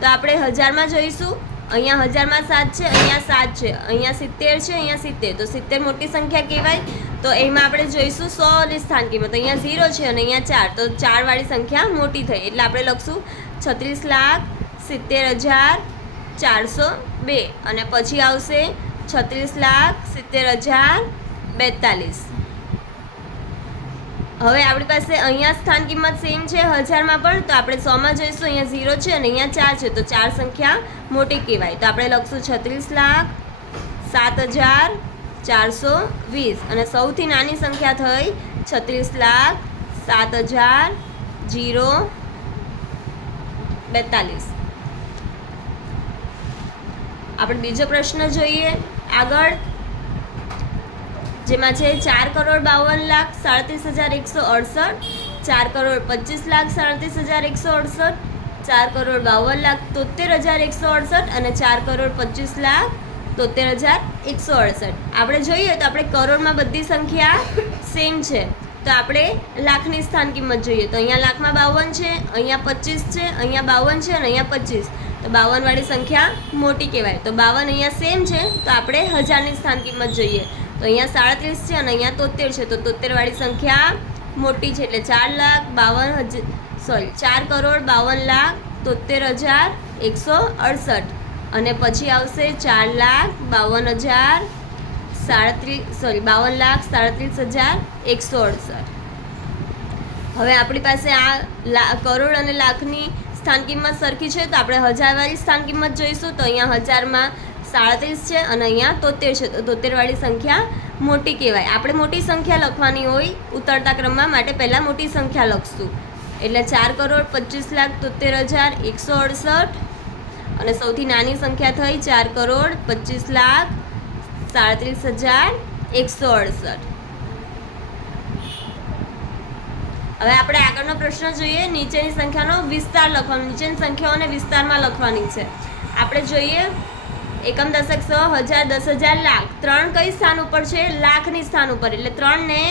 તો આપણે હજારમાં જોઈશું. અહીંયા હજારમાં 7 છે, અહીંયા 7 છે, અહીંયા 70 છે, અહીંયા 70, તો 70 મોટી સંખ્યા કહેવાય. તો એમાં આપણે જોઈશું 100ની સ્થાન કિંમત. અહીંયા 0 છે અને અહીંયા 4, તો 4 વાળી સંખ્યા મોટી થઈ, એટલે આપણે લખશું 36,70,402 અને પછી આવશે 36,70,042. હવે આપણી પાસે અહીંયા સ્થાન કિંમત સેમ છે હજારમાં પણ, તો આપણે 100માં જોઈશું. અહીંયા 0 છે અને અહીંયા 4 છે, તો 4 સંખ્યા મોટી કહેવાય, તો આપણે લખશું 36,07,420 અને સૌથી નાની સંખ્યા થઈ 36,70,042. આપણે બીજો પ્રશ્ન જોઈએ આગળ, જેમાં છે 4,52,37,168, 4,25,37,168, 4,52,73,168 અને 4,25,73,168. આપણે જોઈએ તો આપણે કરોડમાં બધી સંખ્યા સેમ છે, તો આપણે લાખની સ્થાન કિંમત જોઈએ. તો અહીંયા લાખમાં 52 છે, અહીંયા 25 છે, અહીંયા 52 છે અને અહીંયા 25, તો 52 વાળી સંખ્યા મોટી કહેવાય. તો 52 અહીંયા સેમ છે, તો આપણે હજારની સ્થાન કિંમત જોઈએ. તો અહીંયા 37 છે અને અહીંયા 73 છે, તો 73 વાળી સંખ્યા મોટી છે, એટલે 4,52,73,168 અને પછી આવશે 52,37,168. હવે આપણી પાસે આ કરોડ અને લાખની સ્થાન કિંમત સરખી છે, તો આપણે હજારવાળી સ્થાન કિંમત જોઈશું. તો અહીંયા હજારમાં 37 છે અને અહીંયા 73 છે, તો 73 વાળી સંખ્યા મોટી કહેવાય. આપણે મોટી સંખ્યા લખવાની હોય ઉતરતા ક્રમમાં, માટે પહેલાં મોટી સંખ્યા લખશું. એટલે 4,75,73,168 અને સૌથી નાની સંખ્યા થઈ 4,25,37,168. હવે આપણે આગળનો પ્રશ્ન જોઈએ. નીચેની સંખ્યાનો વિસ્તાર લખવાનો, નીચેની સંખ્યાઓને વિસ્તારમાં લખવાની છે. આપણે જોઈએ એકમ, દશક, 100, 1000, 10,000, લાખ. 3 કઈ સ્થાન ઉપર છે? લાખની સ્થાન ઉપર, એટલે 3ને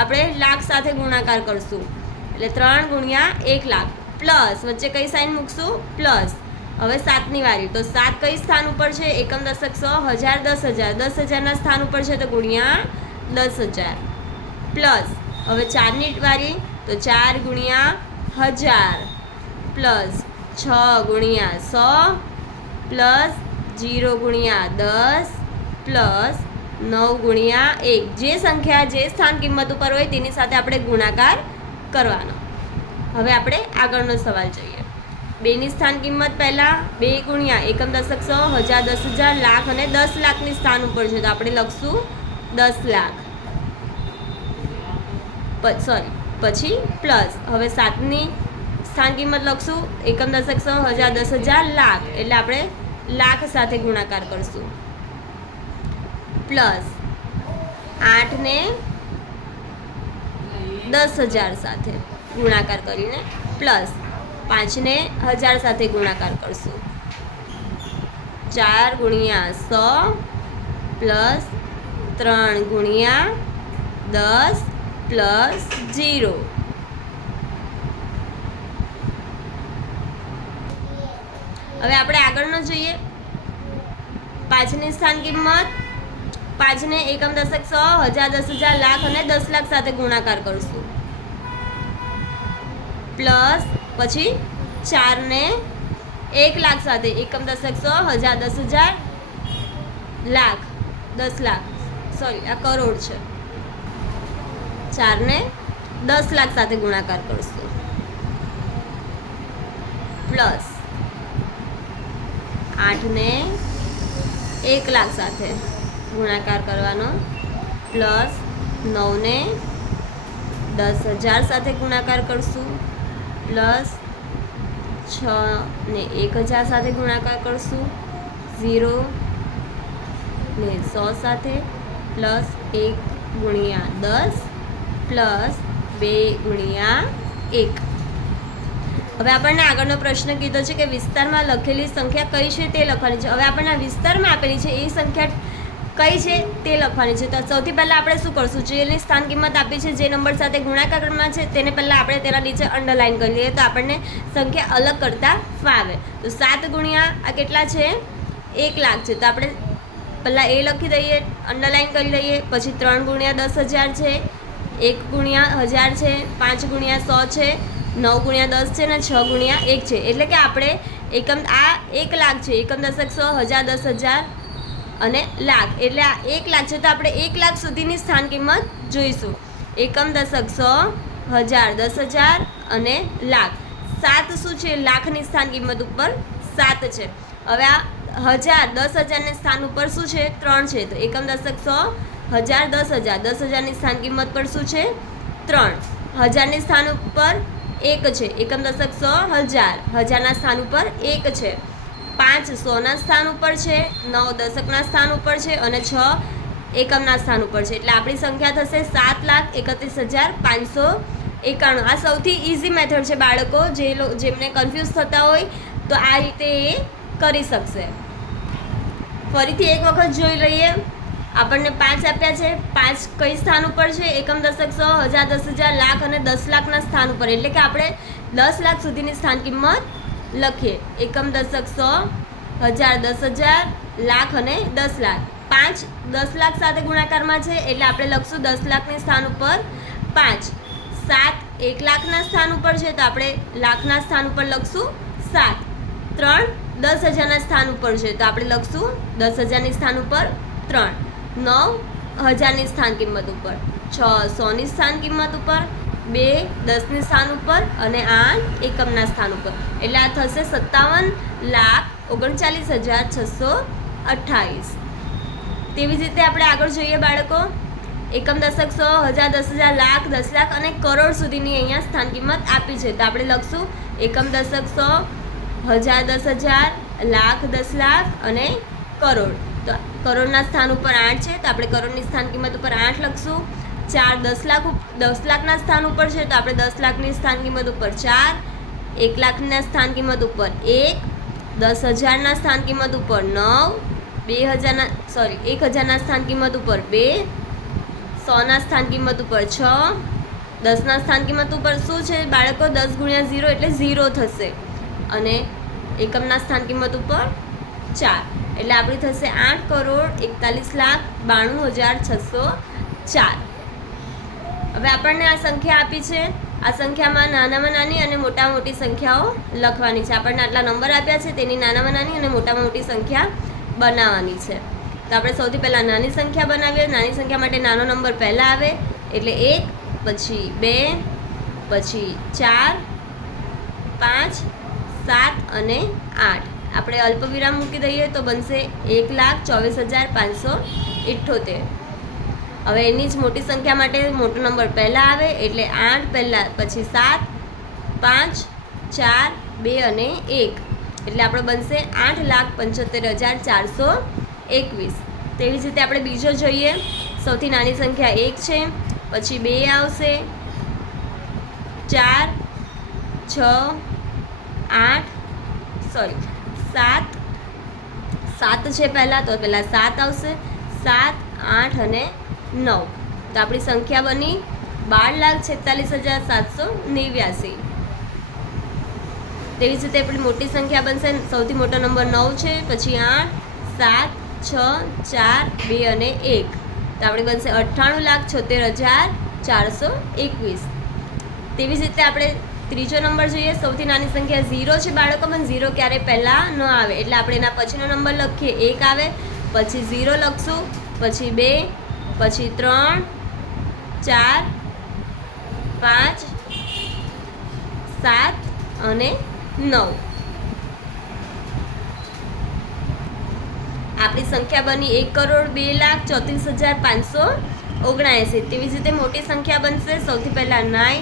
આપણે લાખ સાથે ગુણાકાર કરશું, એટલે 3 ગુણ્યા 1 લાખ પ્લસ વચ્ચે કઈ સાઇન મૂકશું? પ્લસ. હવે 7ની વારી, તો 7 કઈ સ્થાન ઉપર છે? એકમ, દશક, 100, 1000, 10,000, 10,000ના સ્થાન ઉપર છે, તો ગુણ્યા 10,000 પ્લસ. હવે 4ની વારી, તો 4 ગુણ્યા 1000 પ્લસ 6 ગુણ્યા 100 પ્લસ 0 ગુણ્યા 10 પ્લસ 9 ગુણ્યા 1. જે સંખ્યા જે સ્થાન કિંમત ઉપર હોય તેની સાથે આપણે ગુણાકાર કરવાનો. હવે આપણે આગળનો સવાલ જોઈએ. 2ની સ્થાન કિંમત પહેલાં 2 ગુણ્યા એકમ, દશક, 100, 1000, 10,000, લાખ અને 10 લાખની સ્થાન ઉપર છે, તો આપણે લખશું 10 લાખ પછી પ્લસ. હવે 7ની સ્થાન કિંમત લખશું એકમ, દશક, 100, 1000, 10,000, લાખ, એટલે આપણે લાખ સાથે ગુણાકાર કરશું. પ્લસ 8ને 10,000 સાથે ગુણાકાર કરીને પ્લસ 5ને 1000 સાથે ગુણાકાર કરશું. 4 ગુણ્યા 100 પ્લસ 3 ગુણ્યા 10 પ્લસ 0. હવે આપણે આગળનો જોઈએ. 5ની સ્થાન કિંમત, 5ને એકમ, દશક, 100, 1000, 10,000, લાખ અને 10 લાખ સાથે ગુણાકાર કરશું. પ્લસ પછી 4 ને 1 લાખ સાથે એકમ દશક 100 1000 10,000 લાખ 10 લાખ સોરી આ કરોડ છે 4 ને 10 લાખ સાથે ગુણાકાર કરશું પ્લસ 8 ને 1 લાખ સાથે ગુણાકાર કરવાનો પ્લસ 9 ને 10,000 સાથે ગુણાકાર કરશું પ્લસ 6 ને 1,000 સાથે ગુણાકાર કરશું 0 ને 100 સાથે પ્લસ 1 ગુણ્યા 10 પ્લસ 2 ગુણ્યા 1. હવે આપણને આગળનો પ્રશ્ન કીધો છે કે વિસ્તારમાં લખેલી સંખ્યા કઈ છે તે લખવાની છે. હવે આપણને વિસ્તારમાં આપેલી છે એ સંખ્યા કઈ છે તે લખવાની છે. તો સૌથી પહેલાં આપણે શું કરશું, જેની સ્થાન કિંમત આપી છે જે નંબર સાથે ગુણાકારમાં છે તેને પહેલાં આપણે તેના નીચે અંડરલાઇન કરી લઈએ તો આપણને સંખ્યા અલગ કરતાં ફાવે. તો 7 ગુણ્યા આ કેટલા છે 1 લાખ છે તો આપણે પહેલાં એ લખી દઈએ અંડરલાઇન કરી દઈએ. પછી 3 ગુણ્યા 10,000 છે, 1 ગુણ્યા 1000 છે, 5 ગુણ્યા 100 છે, 9 ગુણ્યા 10 છે ને 6 ગુણ્યા 1 છે. એટલે કે આપણે એકમ આ 1 લાખ છે એકમ દશક 100 1000 10,000 અને લાખ એટલે આ 1 લાખ છે તો આપણે 1 લાખ સુધીની સ્થાન કિંમત જોઈશું. એકમ દશક 100 1000 10,000 અને લાખ. 7 શું છે લાખની સ્થાન કિંમત ઉપર 7 છે. હવે આ 1000 10,000 ની સ્થાન ઉપર શું છે 3 છે તો એકમ દશક 100 1000 10,000 10,000 ની સ્થાન કિંમત પર શું છે 3. 1000 ની સ્થાન ઉપર 1 છે એકમ દશક 100 1000 ના સ્થાન ઉપર 1 છે. 5 100 ના સ્થાન ઉપર છે, 9 દશકના સ્થાન ઉપર છે અને 6 એકમના સ્થાન ઉપર છે. એટલે આપણી સંખ્યા થશે 7,31,591. આ સૌથી ઇઝી મેથડ છે બાળકો, જેમને કન્ફ્યુઝ થતા હોય તો આ રીતે એ કરી શકશે. ફરીથી એક વખત જોઈ લઈએ. આપણને 5 આપ્યા છે, 5 કઈ સ્થાન ઉપર છે એકમ દશક 100 1000 10,000 લાખ અને 10 લાખના સ્થાન ઉપર. એટલે કે આપણે 10 લાખ સુધીની સ્થાન કિંમત લખીએ. એકમ દશક 100 1000 10,000 લાખ અને 10 લાખ. 5 10 લાખ સાથે ગુણાકારમાં છે એટલે આપણે લખશું 10 લાખની સ્થાન ઉપર 5. 7 1 લાખના સ્થાન ઉપર છે તો આપણે લાખના સ્થાન ઉપર લખશું 7. 3 10,000ના સ્થાન ઉપર છે તો આપણે લખશું 10,000ની સ્થાન ઉપર 3. 9 1000ની સ્થાન કિંમત ઉપર, 6 100ની સ્થાન કિંમત ઉપર, 2 10ની સ્થાન ઉપર અને 8 એકમના સ્થાન ઉપર. એટલે આ થશે 57,39,628. તેવી જ રીતે આપણે આગળ જોઈએ બાળકો. એકમ દશક 100 1000 10,000 લાખ 10 લાખ અને કરોડ સુધીની અહીંયા સ્થાન કિંમત આપી છે તો આપણે લખશું એકમ દશક 100 1000 10,000 લાખ 10 લાખ અને કરોડ. તો કરોડના સ્થાન ઉપર 8 છે તો આપણે કરોડની સ્થાન કિંમત ઉપર 8 લખશું. 4 10 લાખના સ્થાન ઉપર છે તો આપણે 10 લાખની સ્થાન કિંમત ઉપર 4, 1 લાખના સ્થાન કિંમત ઉપર 1, 10,000ના સ્થાન કિંમત ઉપર 9, 1,000ના સ્થાન કિંમત ઉપર 2, 100ના સ્થાન કિંમત ઉપર 6, 10ના સ્થાન કિંમત ઉપર શું છે બાળકો 10 ગુણ્યા 0 એટલે 0 થશે અને એકમના સ્થાન કિંમત ઉપર 4. એટલે આપણી થશે 8,41,92,604. હવે આપણને આ સંખ્યા આપી છે. આ સંખ્યામાં નાનામાં નાની અને મોટામાં મોટી સંખ્યાઓ લખવાની છે. આપણને આટલા નંબર આપ્યા છે તેની નાનામાં નાની અને મોટામાં મોટી સંખ્યા બનાવવાની છે. તો આપણે સૌથી પહેલાં નાની સંખ્યા બનાવીએ. નાની સંખ્યા માટે નાનો નંબર પહેલાં આવે એટલે 1, પછી 2, પછી 4, 5, 7 અને 8. આપણે અલ્પવિરામ મૂકી દઈએ તો બનશે 1,24,578. હવે એની જ મોટી સંખ્યા માટે મોટો નંબર પહેલાં આવે એટલે 8 પહેલાં, પછી 7, 5, 4, 2 અને 1. એટલે આપણે બનશે 8,75,421. તેવી જ રીતે આપણે બીજો જોઈએ. સૌથી નાની સંખ્યા 1 છે, પછી 2 આવશે, 4, 6, 7 છે પહેલાં તો પહેલાં 7 આવશે, 7, 8 અને 9. તો આપણી સંખ્યા બની 12,46,789. તેવી જ રીતે આપણી મોટી સંખ્યા બનશે. સૌથી મોટો નંબર 9 છે, પછી 8, 7, 6, 4, 2 અને 1. તો આપણી બનશે 98,76,421. તેવી જ રીતે આપણે ત્રીજો નંબર જોઈએ. સૌથી નાની સંખ્યા 0 છે બાળકો, પણ 0 ક્યારે પહેલાં ન આવે, એટલે આપણે એના પછીનો નંબર લખીએ. 1 આવે, પછી 0 લખશું, પછી 2, પછી 3, 4, 5, 7 અને 9. આપણી સંખ્યા બની 1,02,34,579. તેવી જ રીતે મોટી સંખ્યા બનશે. સૌથી પહેલાં 9,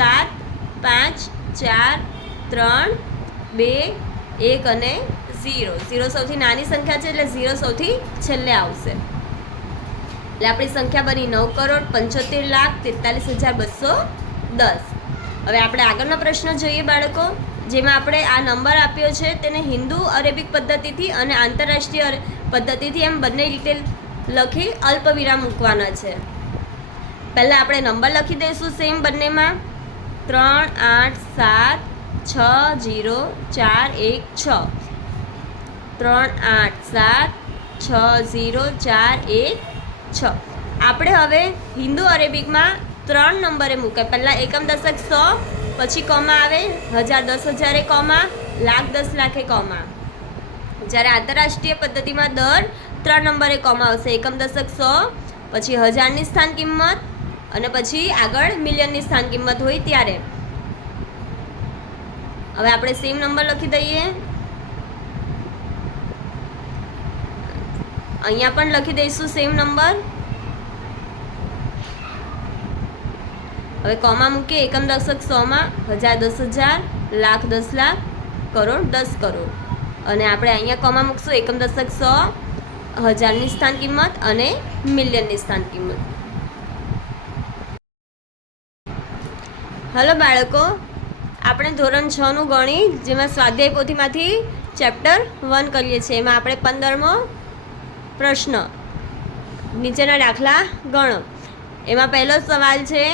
7, 5, 4, 3, 2, 1 અને 0. 0 સૌથી નાની સંખ્યા છે, એટલે 0 સૌથી છેલ્લે આવશે. એટલે આપણી સંખ્યા બની 9,75,43,210. હવે આપણે આગળનો પ્રશ્ન જોઈએ બાળકો, જેમાં આપણે આ નંબર આપ્યો છે તેને હિન્દુ અરેબિક પદ્ધતિથી અને આંતરરાષ્ટ્રીય પદ્ધતિથી એમ બંને રીતે લખી અલ્પવિરામ મૂકવાના છે. પહેલાં આપણે નંબર લખી દઈશું સેમ બંનેમાં. 3, 8, 7, 6, 0, 4, 1, 6. 3, 8, 7, 6, 0, 4, 1, 6. આપણે હવે હિન્દુ અરેબિકમાં 3 નંબરે મૂકાય. પહેલાં એકમ દશક 100, પછી કોમા આવે, 1000 10,000 કોમા, લાખ 10 લાખે કોમા. જ્યારે આંતરરાષ્ટ્રીય પદ્ધતિમાં દર 3 નંબરે કોમા આવશે. એકમ દશક 100, પછી 1000ની સ્થાન કિંમત અને પછી આગળ મિલિયનની સ્થાન કિંમત હોય ત્યારે. હવે આપણે સેમ નંબર લખી દઈએ. અહીંયા પણ લખી દઈશું સેમ નંબર. હવે કોમા મૂકીએ. એકમ દશક 100માં 1000 10,000, લાખ 10 લાખ, કરોડ 10 કરોડ. અને આપણે અહીંયા કોમા મૂકશું. એકમ દશક 100, 1000ની સ્થાન કિંમત અને મિલિયનની સ્થાન કિંમત. હલો બાળકો, આપણે ધોરણ 6નું ગણિત, જેમાં સ્વાધ્યાય પોથીમાંથી ચેપ્ટર 1 કરીએ છીએ. એમાં આપણે 15મો પ્રશ્ન, નીચેના દાખલા ગણો. એમાં પહેલો સવાલ છે,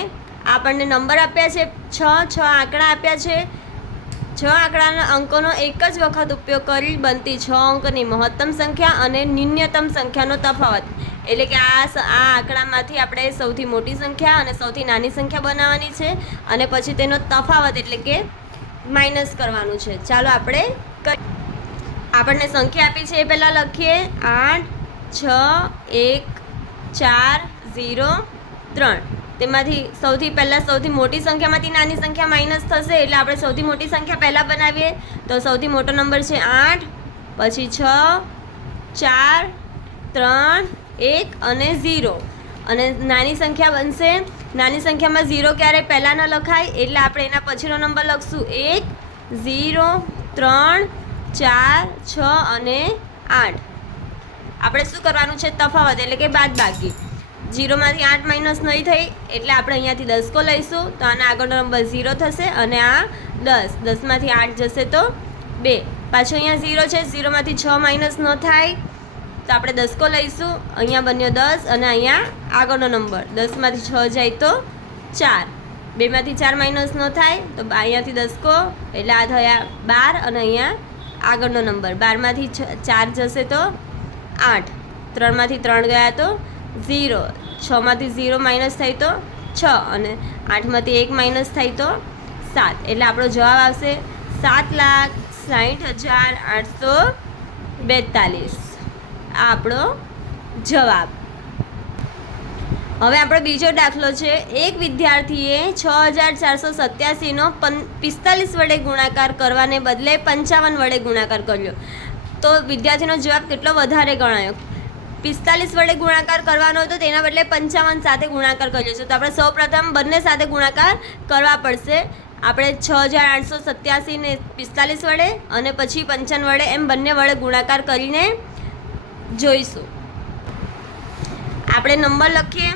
આપણને નંબર આપ્યા છે 6 આંકડા આપ્યા છે. 6 આંકડાના અંકોનો એક જ વખત ઉપયોગ કરી બનતી 6 અંકની મહત્તમ સંખ્યા અને ન્યૂનતમ સંખ્યાનો તફાવત. એટલે કે આ આંકડામાંથી આપણે સૌથી મોટી સંખ્યા અને સૌથી નાની સંખ્યા બનાવવાની છે અને પછી તેનો તફાવત એટલે કે માઇનસ કરવાનું છે. ચાલો આપણે આપણને સંખ્યા આપી છે એ પહેલાં લખીએ. 8, 6, 1, 4, 0, 3. તેમાંથી સૌથી પહેલાં સૌથી મોટી સંખ્યામાંથી નાની સંખ્યા માઇનસ થશે, એટલે આપણે સૌથી મોટી સંખ્યા પહેલાં બનાવીએ. તો સૌથી મોટો નંબર છે 8, પછી 6, 4, 3, 1 અને 0. અને નાની સંખ્યા બનશે. નાની સંખ્યામાં 0 ક્યારેય પહેલાં ન લખાય, એટલે આપણે એના પછીનો નંબર લખશું. 1, 0, 3, 4, 6 અને 8. આપણે શું કરવાનું છે? તફાવત એટલે કે બાદબાકી. 0માંથી 8 માઇનસ નહીં થઈ, એટલે આપણે અહીંયાથી 10 લઈશું. તો આના આગળનો નંબર 0 થશે અને આ 10. 10માંથી 8 જશે તો 2. પાછું અહીંયા 0 છે, 0માંથી 6 માઇનસ ન થાય, તો આપણે 10 લઈશું. અહીંયા બન્યો 10 અને અહીંયા આગળનો નંબર 10માંથી 6 જાય તો 4. 2માંથી 4 માઇનસ ન થાય, તો અહીંયાથી 10 એટલે આ થયા 12 અને અહીંયા આગળનો નંબર 12માંથી 4 જશે તો 8. 3માંથી 3 ગયા તો 0. 6માંથી 0 માઇનસ થાય તો 6 અને 8માંથી 1 માઇનસ થાય તો 7. એટલે આપણો જવાબ આવશે 7,60,842. આ આપણો જવાબ. હવે આપણો બીજો દાખલો છે. એક વિદ્યાર્થીએ 6,487નો 45 વડે ગુણાકાર કરવાને બદલે 55 વડે ગુણાકાર કર્યો. તો વિદ્યાર્થીનો જવાબ કેટલો વધારે ગણાયો? 45 વડે ગુણાકાર કરવાનો હતો, તેના બદલે 55 સાથે ગુણાકાર કર્યો છે. તો આપણે સૌપ્રથમ બંને સાથે ગુણાકાર કરવા પડશે. આપણે 6,887 ને 45 વડે અને પછી 55 વડે એમ બંને વડે ગુણાકાર કરીને જોઈશું. આપણે નંબર લખીએ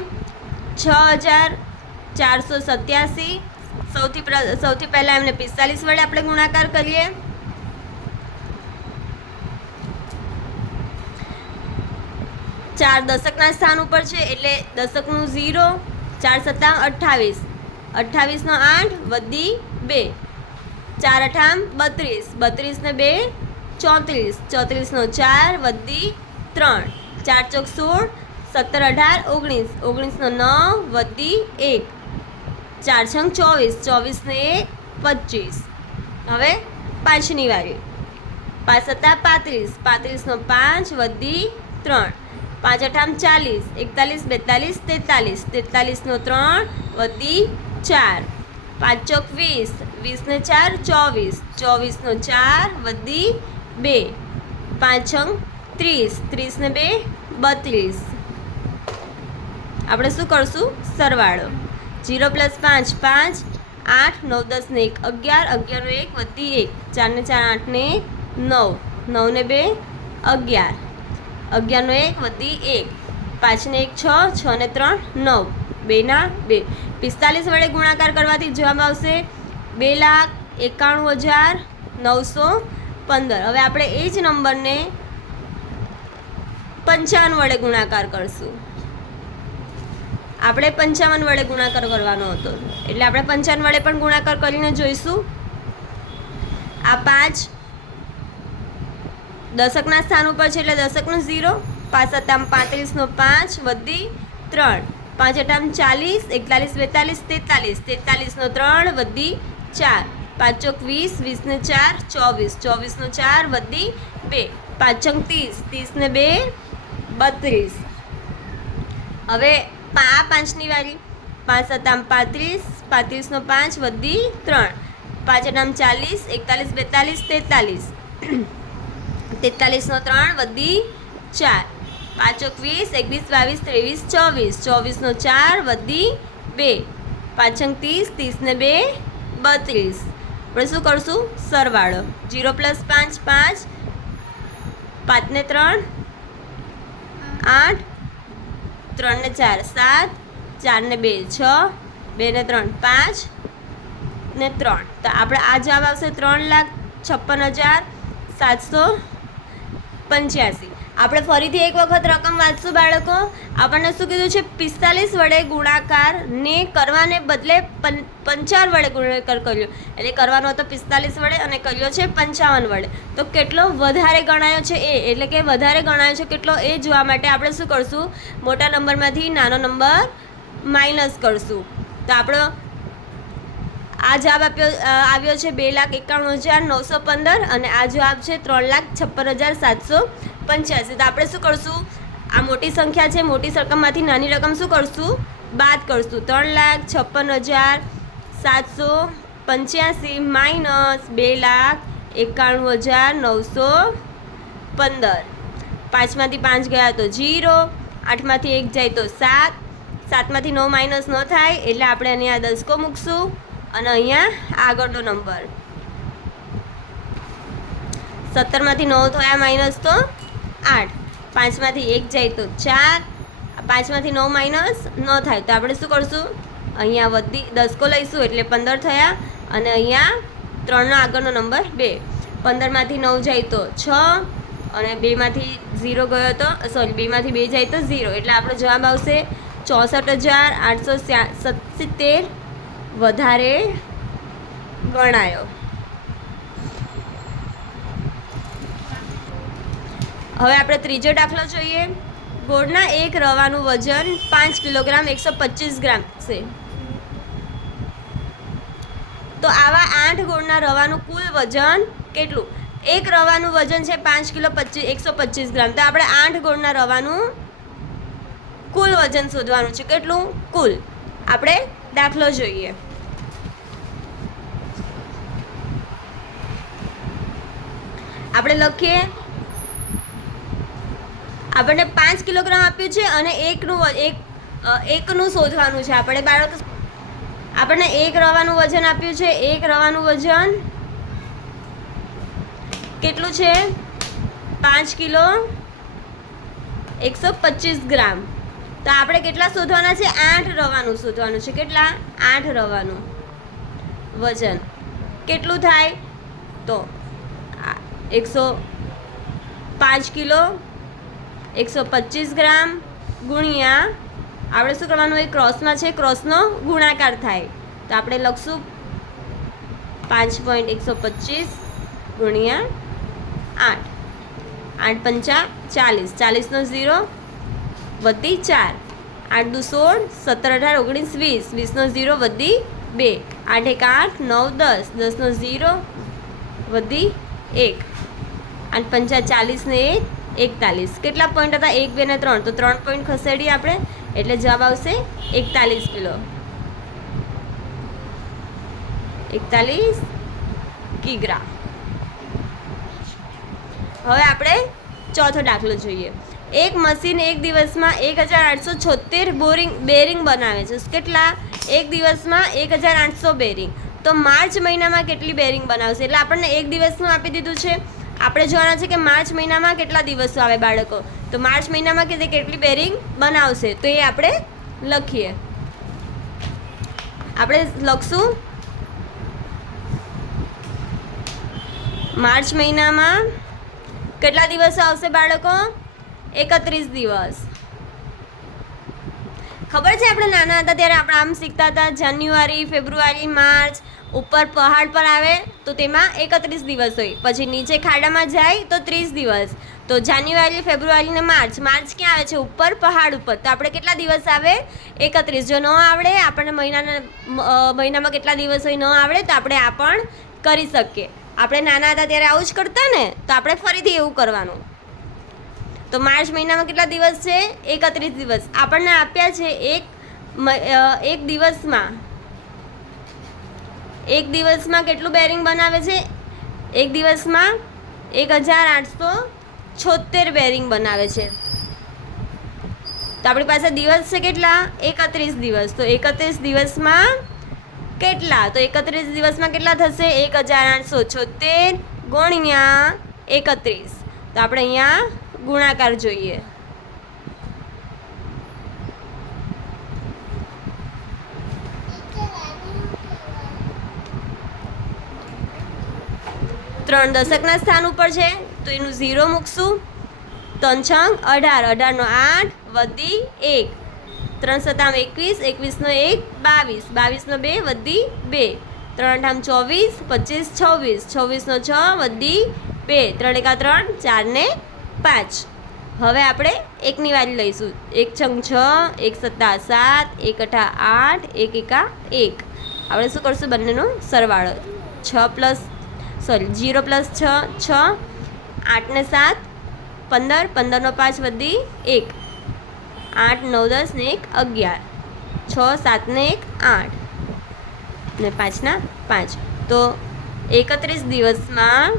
6,487. સૌથી પહેલાં એમને 45 વડે આપણે ગુણાકાર કરીએ. 4 દશકના સ્થાન ઉપર છે, એટલે દશકનું 0. 4 સત્તા 28. 28 નો 8 વધી 2. 4 અઠામ 32. 32 ને 2 34. 34 નો 4 વધી 3. 4 ચોક 16. 17 18 19. 19 નો 9 વધી 1. 4 છંગ 24. 24 ને 1 25. હવે 5ની વારી. 5 × 35, 35 નો 5 વધી 3, 5 × 40, 41, 42, 43, 43 નો 3 વધી 4, 5 ચોક 20, 20 ને 4 24, 24 નો 4 વધી 2, 5 છંગ 30, 30 ને 2 32. આપણે શું કરશું? સરવાળો. 0 + 5 5, 8 9 10 ને 1 11, 11 નો 1 વધી 1, 4 ને 4 8 ને 9, 9 ને 2 11, 11 નો 1 વધી 1, 5 ને 1 6, 6 ને 3 9, 2 ના 2. 45 વડે ગુણાકાર કરવાથી જવાબ આવશે 2,91,915. હવે આપણે એ જ નંબરને 55 વડે ગુણાકાર કરશું. આપણે 55 વડે ગુણાકાર કરવાનો હતો એટલે આપણે 55 વડે પણ ગુણાકાર કરીને જોઈશું. આ 5 દશકના સ્થાન ઉપર છે એટલે દશકનો 0, 5 × 35 નો 5 વધી 3, 5 × 40, 41, 42, 43, 43 નો 3 વધી 4, 5 ચોક 20, 20 ને 4 24, 24 નો 4 વધી 2, 5 છંગ 30, 30 ને 2 32. હવે આ 5ની વારી. 5 × 35, 35 નો 5 વધી 3, 5 × 40, 41, 42, 43 નો 3 વધી 4, 5 ચોક 20, 21, 22, 23, 24, 24 નો 4 વધી 2, 5 છંગ 30, 30 ને 2 32. આપણે શું કરશું? સરવાળો. 0 + 5 5, 5 ને 3 8, 3 ને 4 7, 4 ને 2 6, 2 ને 3 5 ને 3. તો આપણે આ જવાબ આવશે 3,56,785. આપણે ફરીથી એક વખત રકમ વાંચશું બાળકો. આપણને શું કીધું છે? 45 વડે ગુણાકાર ને કરવાને બદલે 55 વડે ગુણાકાર કર્યો. એટલે કરવાનો હતો 45 વડે અને કર્યો છે 55 વડે. તો કેટલો વધારે ગણાયો છે એ, એટલે કે વધારે ગણાયો છે કેટલો એ જોવા માટે આપણે શું કરશું? મોટા નંબરમાંથી નાનો નંબર માઇનસ કરશું. તો આપણો આ જવાબ આવ્યો છે 2,91,915 અને આ જવાબ છે 3,56,785. તો આપણે શું કરશું? આ મોટી સંખ્યા છે, મોટી રકમમાંથી નાની રકમ શું કરશું? બાદ કરશું. 3,56,785 માઇનસ 2,91,915. 5માંથી 5 ગયા તો 0, 8માંથી 1 જાય તો 7, 7માંથી 9 માઇનસ ન થાય એટલે આપણે અહીંયા દસકો મૂકશું અને અહીંયા આગળનો નંબર 17માંથી 9 થયા માઇનસ તો 8, 5માંથી 1 જાય તો 4, 5માંથી 9 માઇનસ ન થાય તો આપણે શું કરશું? અહીંયા વધી દસકો લઈશું એટલે 15 થયા અને અહીંયા 3નો આગળનો નંબર 2, 15માંથી 9 જાય તો 6 અને 2માંથી 0 ગયો તો 2માંથી 2 જાય તો 0 એટલે આપણો જવાબ આવશે 64,877 વધારે ગણાયો. હવે આપણે ત્રીજો દાખલો જોઈએ. ગોળના એક રવાનું વજન 5 કિલોગ્રામ 125 ગ્રામ છે. તો આવા 8 ગોળના રવાનું કુલ વજન કેટલું? એક રવાનું વજન છે 5 કિલો 125 ગ્રામ. તો આપણે 8 ગોળના રવાનું કુલ વજન શોધવાનું છે. કેટલું? કુલ. આપણે દાખલો જોઈએ. આપણે લખીએ. આપણને 5 કિલોગ્રામ આપ્યું છે અને એકનું શોધવાનું છે. આપણે બાળક આપણને એક રવાનું વજન આપ્યું છે. એક રવાનું વજન કેટલું છે? 5 કિલો 125 ગ્રામ. તો આપણે કેટલા શોધવાના છે? 8 રવાનું શોધવાનું છે. કેટલા? 8 રવાનું વજન કેટલું થાય? તો 5 કિલો 125 ગ્રામ ગુણ્યા આપણે શું કરવાનું? એ ક્રોસમાં છે, ક્રોસનો ગુણાકાર થાય. તો આપણે લખશું 5.125 ગુણ્યા 8, 8 પંચા 40, 40નો 0 વધી 4, 8 દુ 16, 17 18 19 20, 20નો 0 વધી 2, 8 1 8, 9 10, 10 નો 0 વધી 1, અને 5 40 ને 1 41. કેટલા પોઈન્ટ હતા? 1 2 ને 3, તો 3 પોઈન્ટ ખસેડીએ આપણે, એટલે જવાબ આવશે 41 કિલો. 41 કિગ્રા. હવે આપણે ચોથો દાખલો જોઈએ. એક મશીન એક દિવસમાં 1876 બેરિંગ બનાવે છે. કેટલા? એક દિવસમાં 1800 બેરિંગ. તો માર્ચ મહિનામાં કેટલી બેરિંગ બનાવશે? એટલે આપણને એક દિવસનું આપી દીધું છે, આપણે જોવાના છે કે માર્ચ મહિનામાં કેટલા દિવસો આવે બાળકો. તો માર્ચ મહિનામાં કેટલી બેરિંગ બનાવશે, તો એ આપણે લખીએ. આપણે લખશું માર્ચ મહિનામાં કેટલા દિવસો આવશે બાળકો? 31 દિવસ. ખબર છે આપણે નાના હતા ત્યારે આપણે આમ શીખતા હતા, જાન્યુઆરી, ફેબ્રુઆરી, માર્ચ ઉપર પહાડ પર આવે તો તેમાં 31 દિવસ હોય, પછી નીચે ખાડામાં જાય તો 30 દિવસ. તો જાન્યુઆરી, ફેબ્રુઆરી ને માર્ચ ક્યાં આવે છે? ઉપર પહાડ ઉપર. તો આપણે કેટલા દિવસ આવે? 31. જો ન આવડે આપણને મહિનામાં કેટલા દિવસ હોય ન આવડે તો આપણે આ પણ કરી શકીએ. આપણે નાના હતા ત્યારે આવું જ કરતા ને, તો આપણે ફરીથી એવું કરવાનું. તો માર્ચ મહિનામાં કેટલા દિવસ છે? 31 દિવસ. આપણને આપ્યા છે એક દિવસમાં કેટલું બેરિંગ બનાવે છે? એક દિવસમાં 1876 બેરિંગ બનાવે છે. તો આપણી પાસે દિવસ છે કેટલા? 31 દિવસ. તો 31 દિવસમાં કેટલા? તો 31 દિવસમાં કેટલા થશે? 1876 ગુણ્યા 31. તો આપણે અહીંયા ગુણાકાર જોઈએ. ત્રણ દશકના સ્થાન ઉપર છે તો એનું 0 મૂકશું. 3 છંગ 18, 18 નો 8 વધી 1, 3 સતામ 21, 21 નો 1 22, 22 નો 2 વધી 2, 3 આઠામ 24, 25 26, 26 નો 6 વધી 2, 3 એકા 3, 4 ને 5. હવે આપણે એકની વારી લઈશું. 1 છંગ 6, 1 સત્તા 7, 1 અઠા 8, 1 એકા 1. આપણે શું કરશું? બંનેનો સરવાળો. 0 પ્લસ 6 6, 8 ને 7 15, 15 નો 5 વધી 1, 8 9 10 ને 1 11, 6 7 ને 1 8 ને 5 ના 5. તો 31 દિવસમાં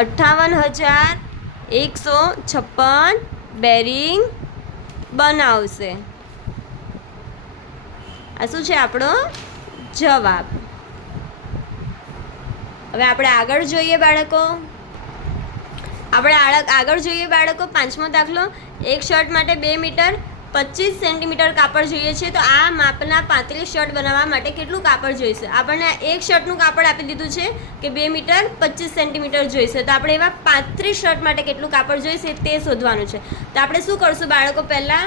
58,156 બેરિંગ બનાવશે. આ શું છે? આપણો જવાબ. હવે આપણે આગળ જોઈએ બાળકો. પાંચમો દાખલો. એક શર્ટ માટે 2 મીટર 25 સેન્ટીમીટર કાપડ જોઈએ છે. તો આ માપના 35 શર્ટ બનાવવા માટે કેટલું કાપડ જોઈશે? આપણને એક શર્ટનું કાપડ આપી દીધું છે કે 2 મીટર 25 સેન્ટીમીટર જોઈશે. તો આપણે એવા 35 શર્ટ માટે કેટલું કાપડ જોઈશે તે શોધવાનું છે. તો આપણે શું કરશું બાળકો? પહેલાં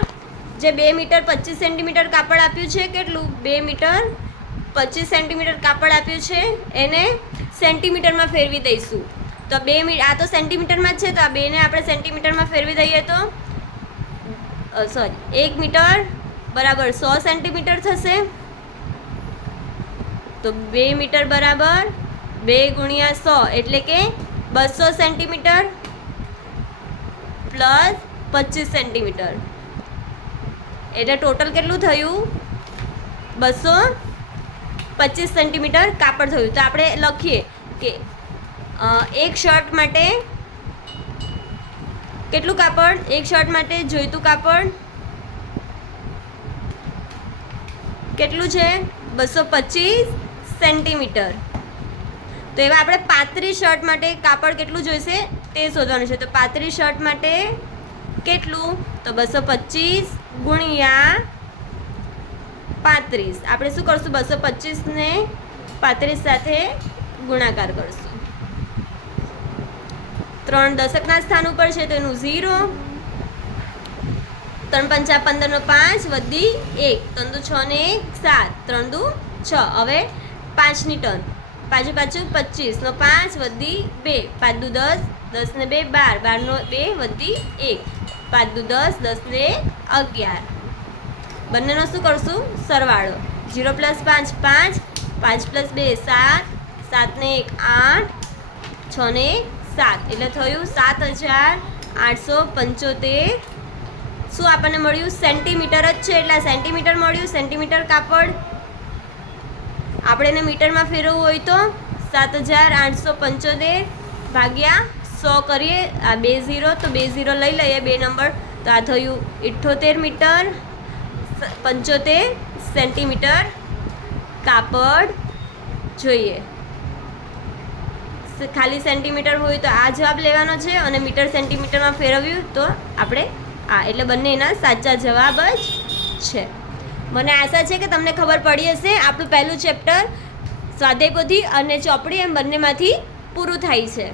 જે 2 મીટર 25 સેન્ટીમીટર કાપડ આપ્યું છે, કેટલું? 2 મીટર 25 સેન્ટીમીટર કાપડ આપ્યું છે, એને સેન્ટીમીટરમાં ફેરવી દઈશું. તો 2 મીટર, આ તો સેન્ટીમીટરમાં જ છે, તો આ 2 ને આપણે સેન્ટીમીટરમાં ફેરવી દઈએ તો 1 મીટર બરાબર 100 સેન્ટીમીટર થશે. તો 2 મીટર બરાબર 2 ગુણ્યા 100 એટલે કે 200 સેન્ટીમીટર પ્લસ 25 સેન્ટીમીટર એટલે ટોટલ કેટલું થયું? 225 સેન્ટીમીટર કાપડ થયું. તો આપણે લખીએ કે એક શર્ટ માટે કેટલું કાપડ? એક શર્ટ માટે જોઈતું કાપડ કેટલું છે? 225 સેન્ટીમીટર. તો એવા આપણે 35 શર્ટ માટે કાપડ કેટલું જોઈશે તે શોધવાનું છે. તો 35 શર્ટ માટે કેટલું? તો 225 ગુણ્યા 35. આપણે શું કરશું? 225 ને 35 સાથે ગુણાકાર કરશું. 3 દશકના સ્થાન ઉપર છે તો એનું 0. 3 પંચા 15 નો 5 વધી 1, 3 દુ 6 ને 1 7, 3 દુ 6. હવે 5 ની ટર્ન. પાછું 25 નો 5 વધી 2, 5 દુ 10, 10 ને 2 12, 12 નો 2 વધી 1, 5 દુ 10, 10 ને 11. બંનેનો શું કરશું? સરવાળો. 0 + 5 5, 5 + 2 7, 7 ને 1 8, 6 ને 7 એટલે થયું 7875. શું આપણને મળ્યું? સેન્ટીમીટર જ છે એટલે સેન્ટીમીટર મળ્યું. સેન્ટીમીટર કાપડ આપણે એને મીટરમાં ફેરવવું હોય તો 7875 ભાગ્યા 100 કરીએ. આ 2 0 તો 2 0 લઈ લઈએ 2 નંબર, તો આ થયું 78 મીટર 75 સેન્ટીમીટર કાપડ જોઈએ. ખાલી સેન્ટીમીટર હોય તો આ જવાબ લેવાનો છે, અને મીટર સેન્ટીમીટરમાં ફેરવ્યું તો આપણે એટલે બંને એના સાચા જવાબ જ છે. મને આશા છે કે તમને ખબર પડી હશે. આપણું પહેલું ચેપ્ટર સ્વાધ્યાય પોથી અને ચોપડી એમ બંનેમાંથી પૂરું થાય છે.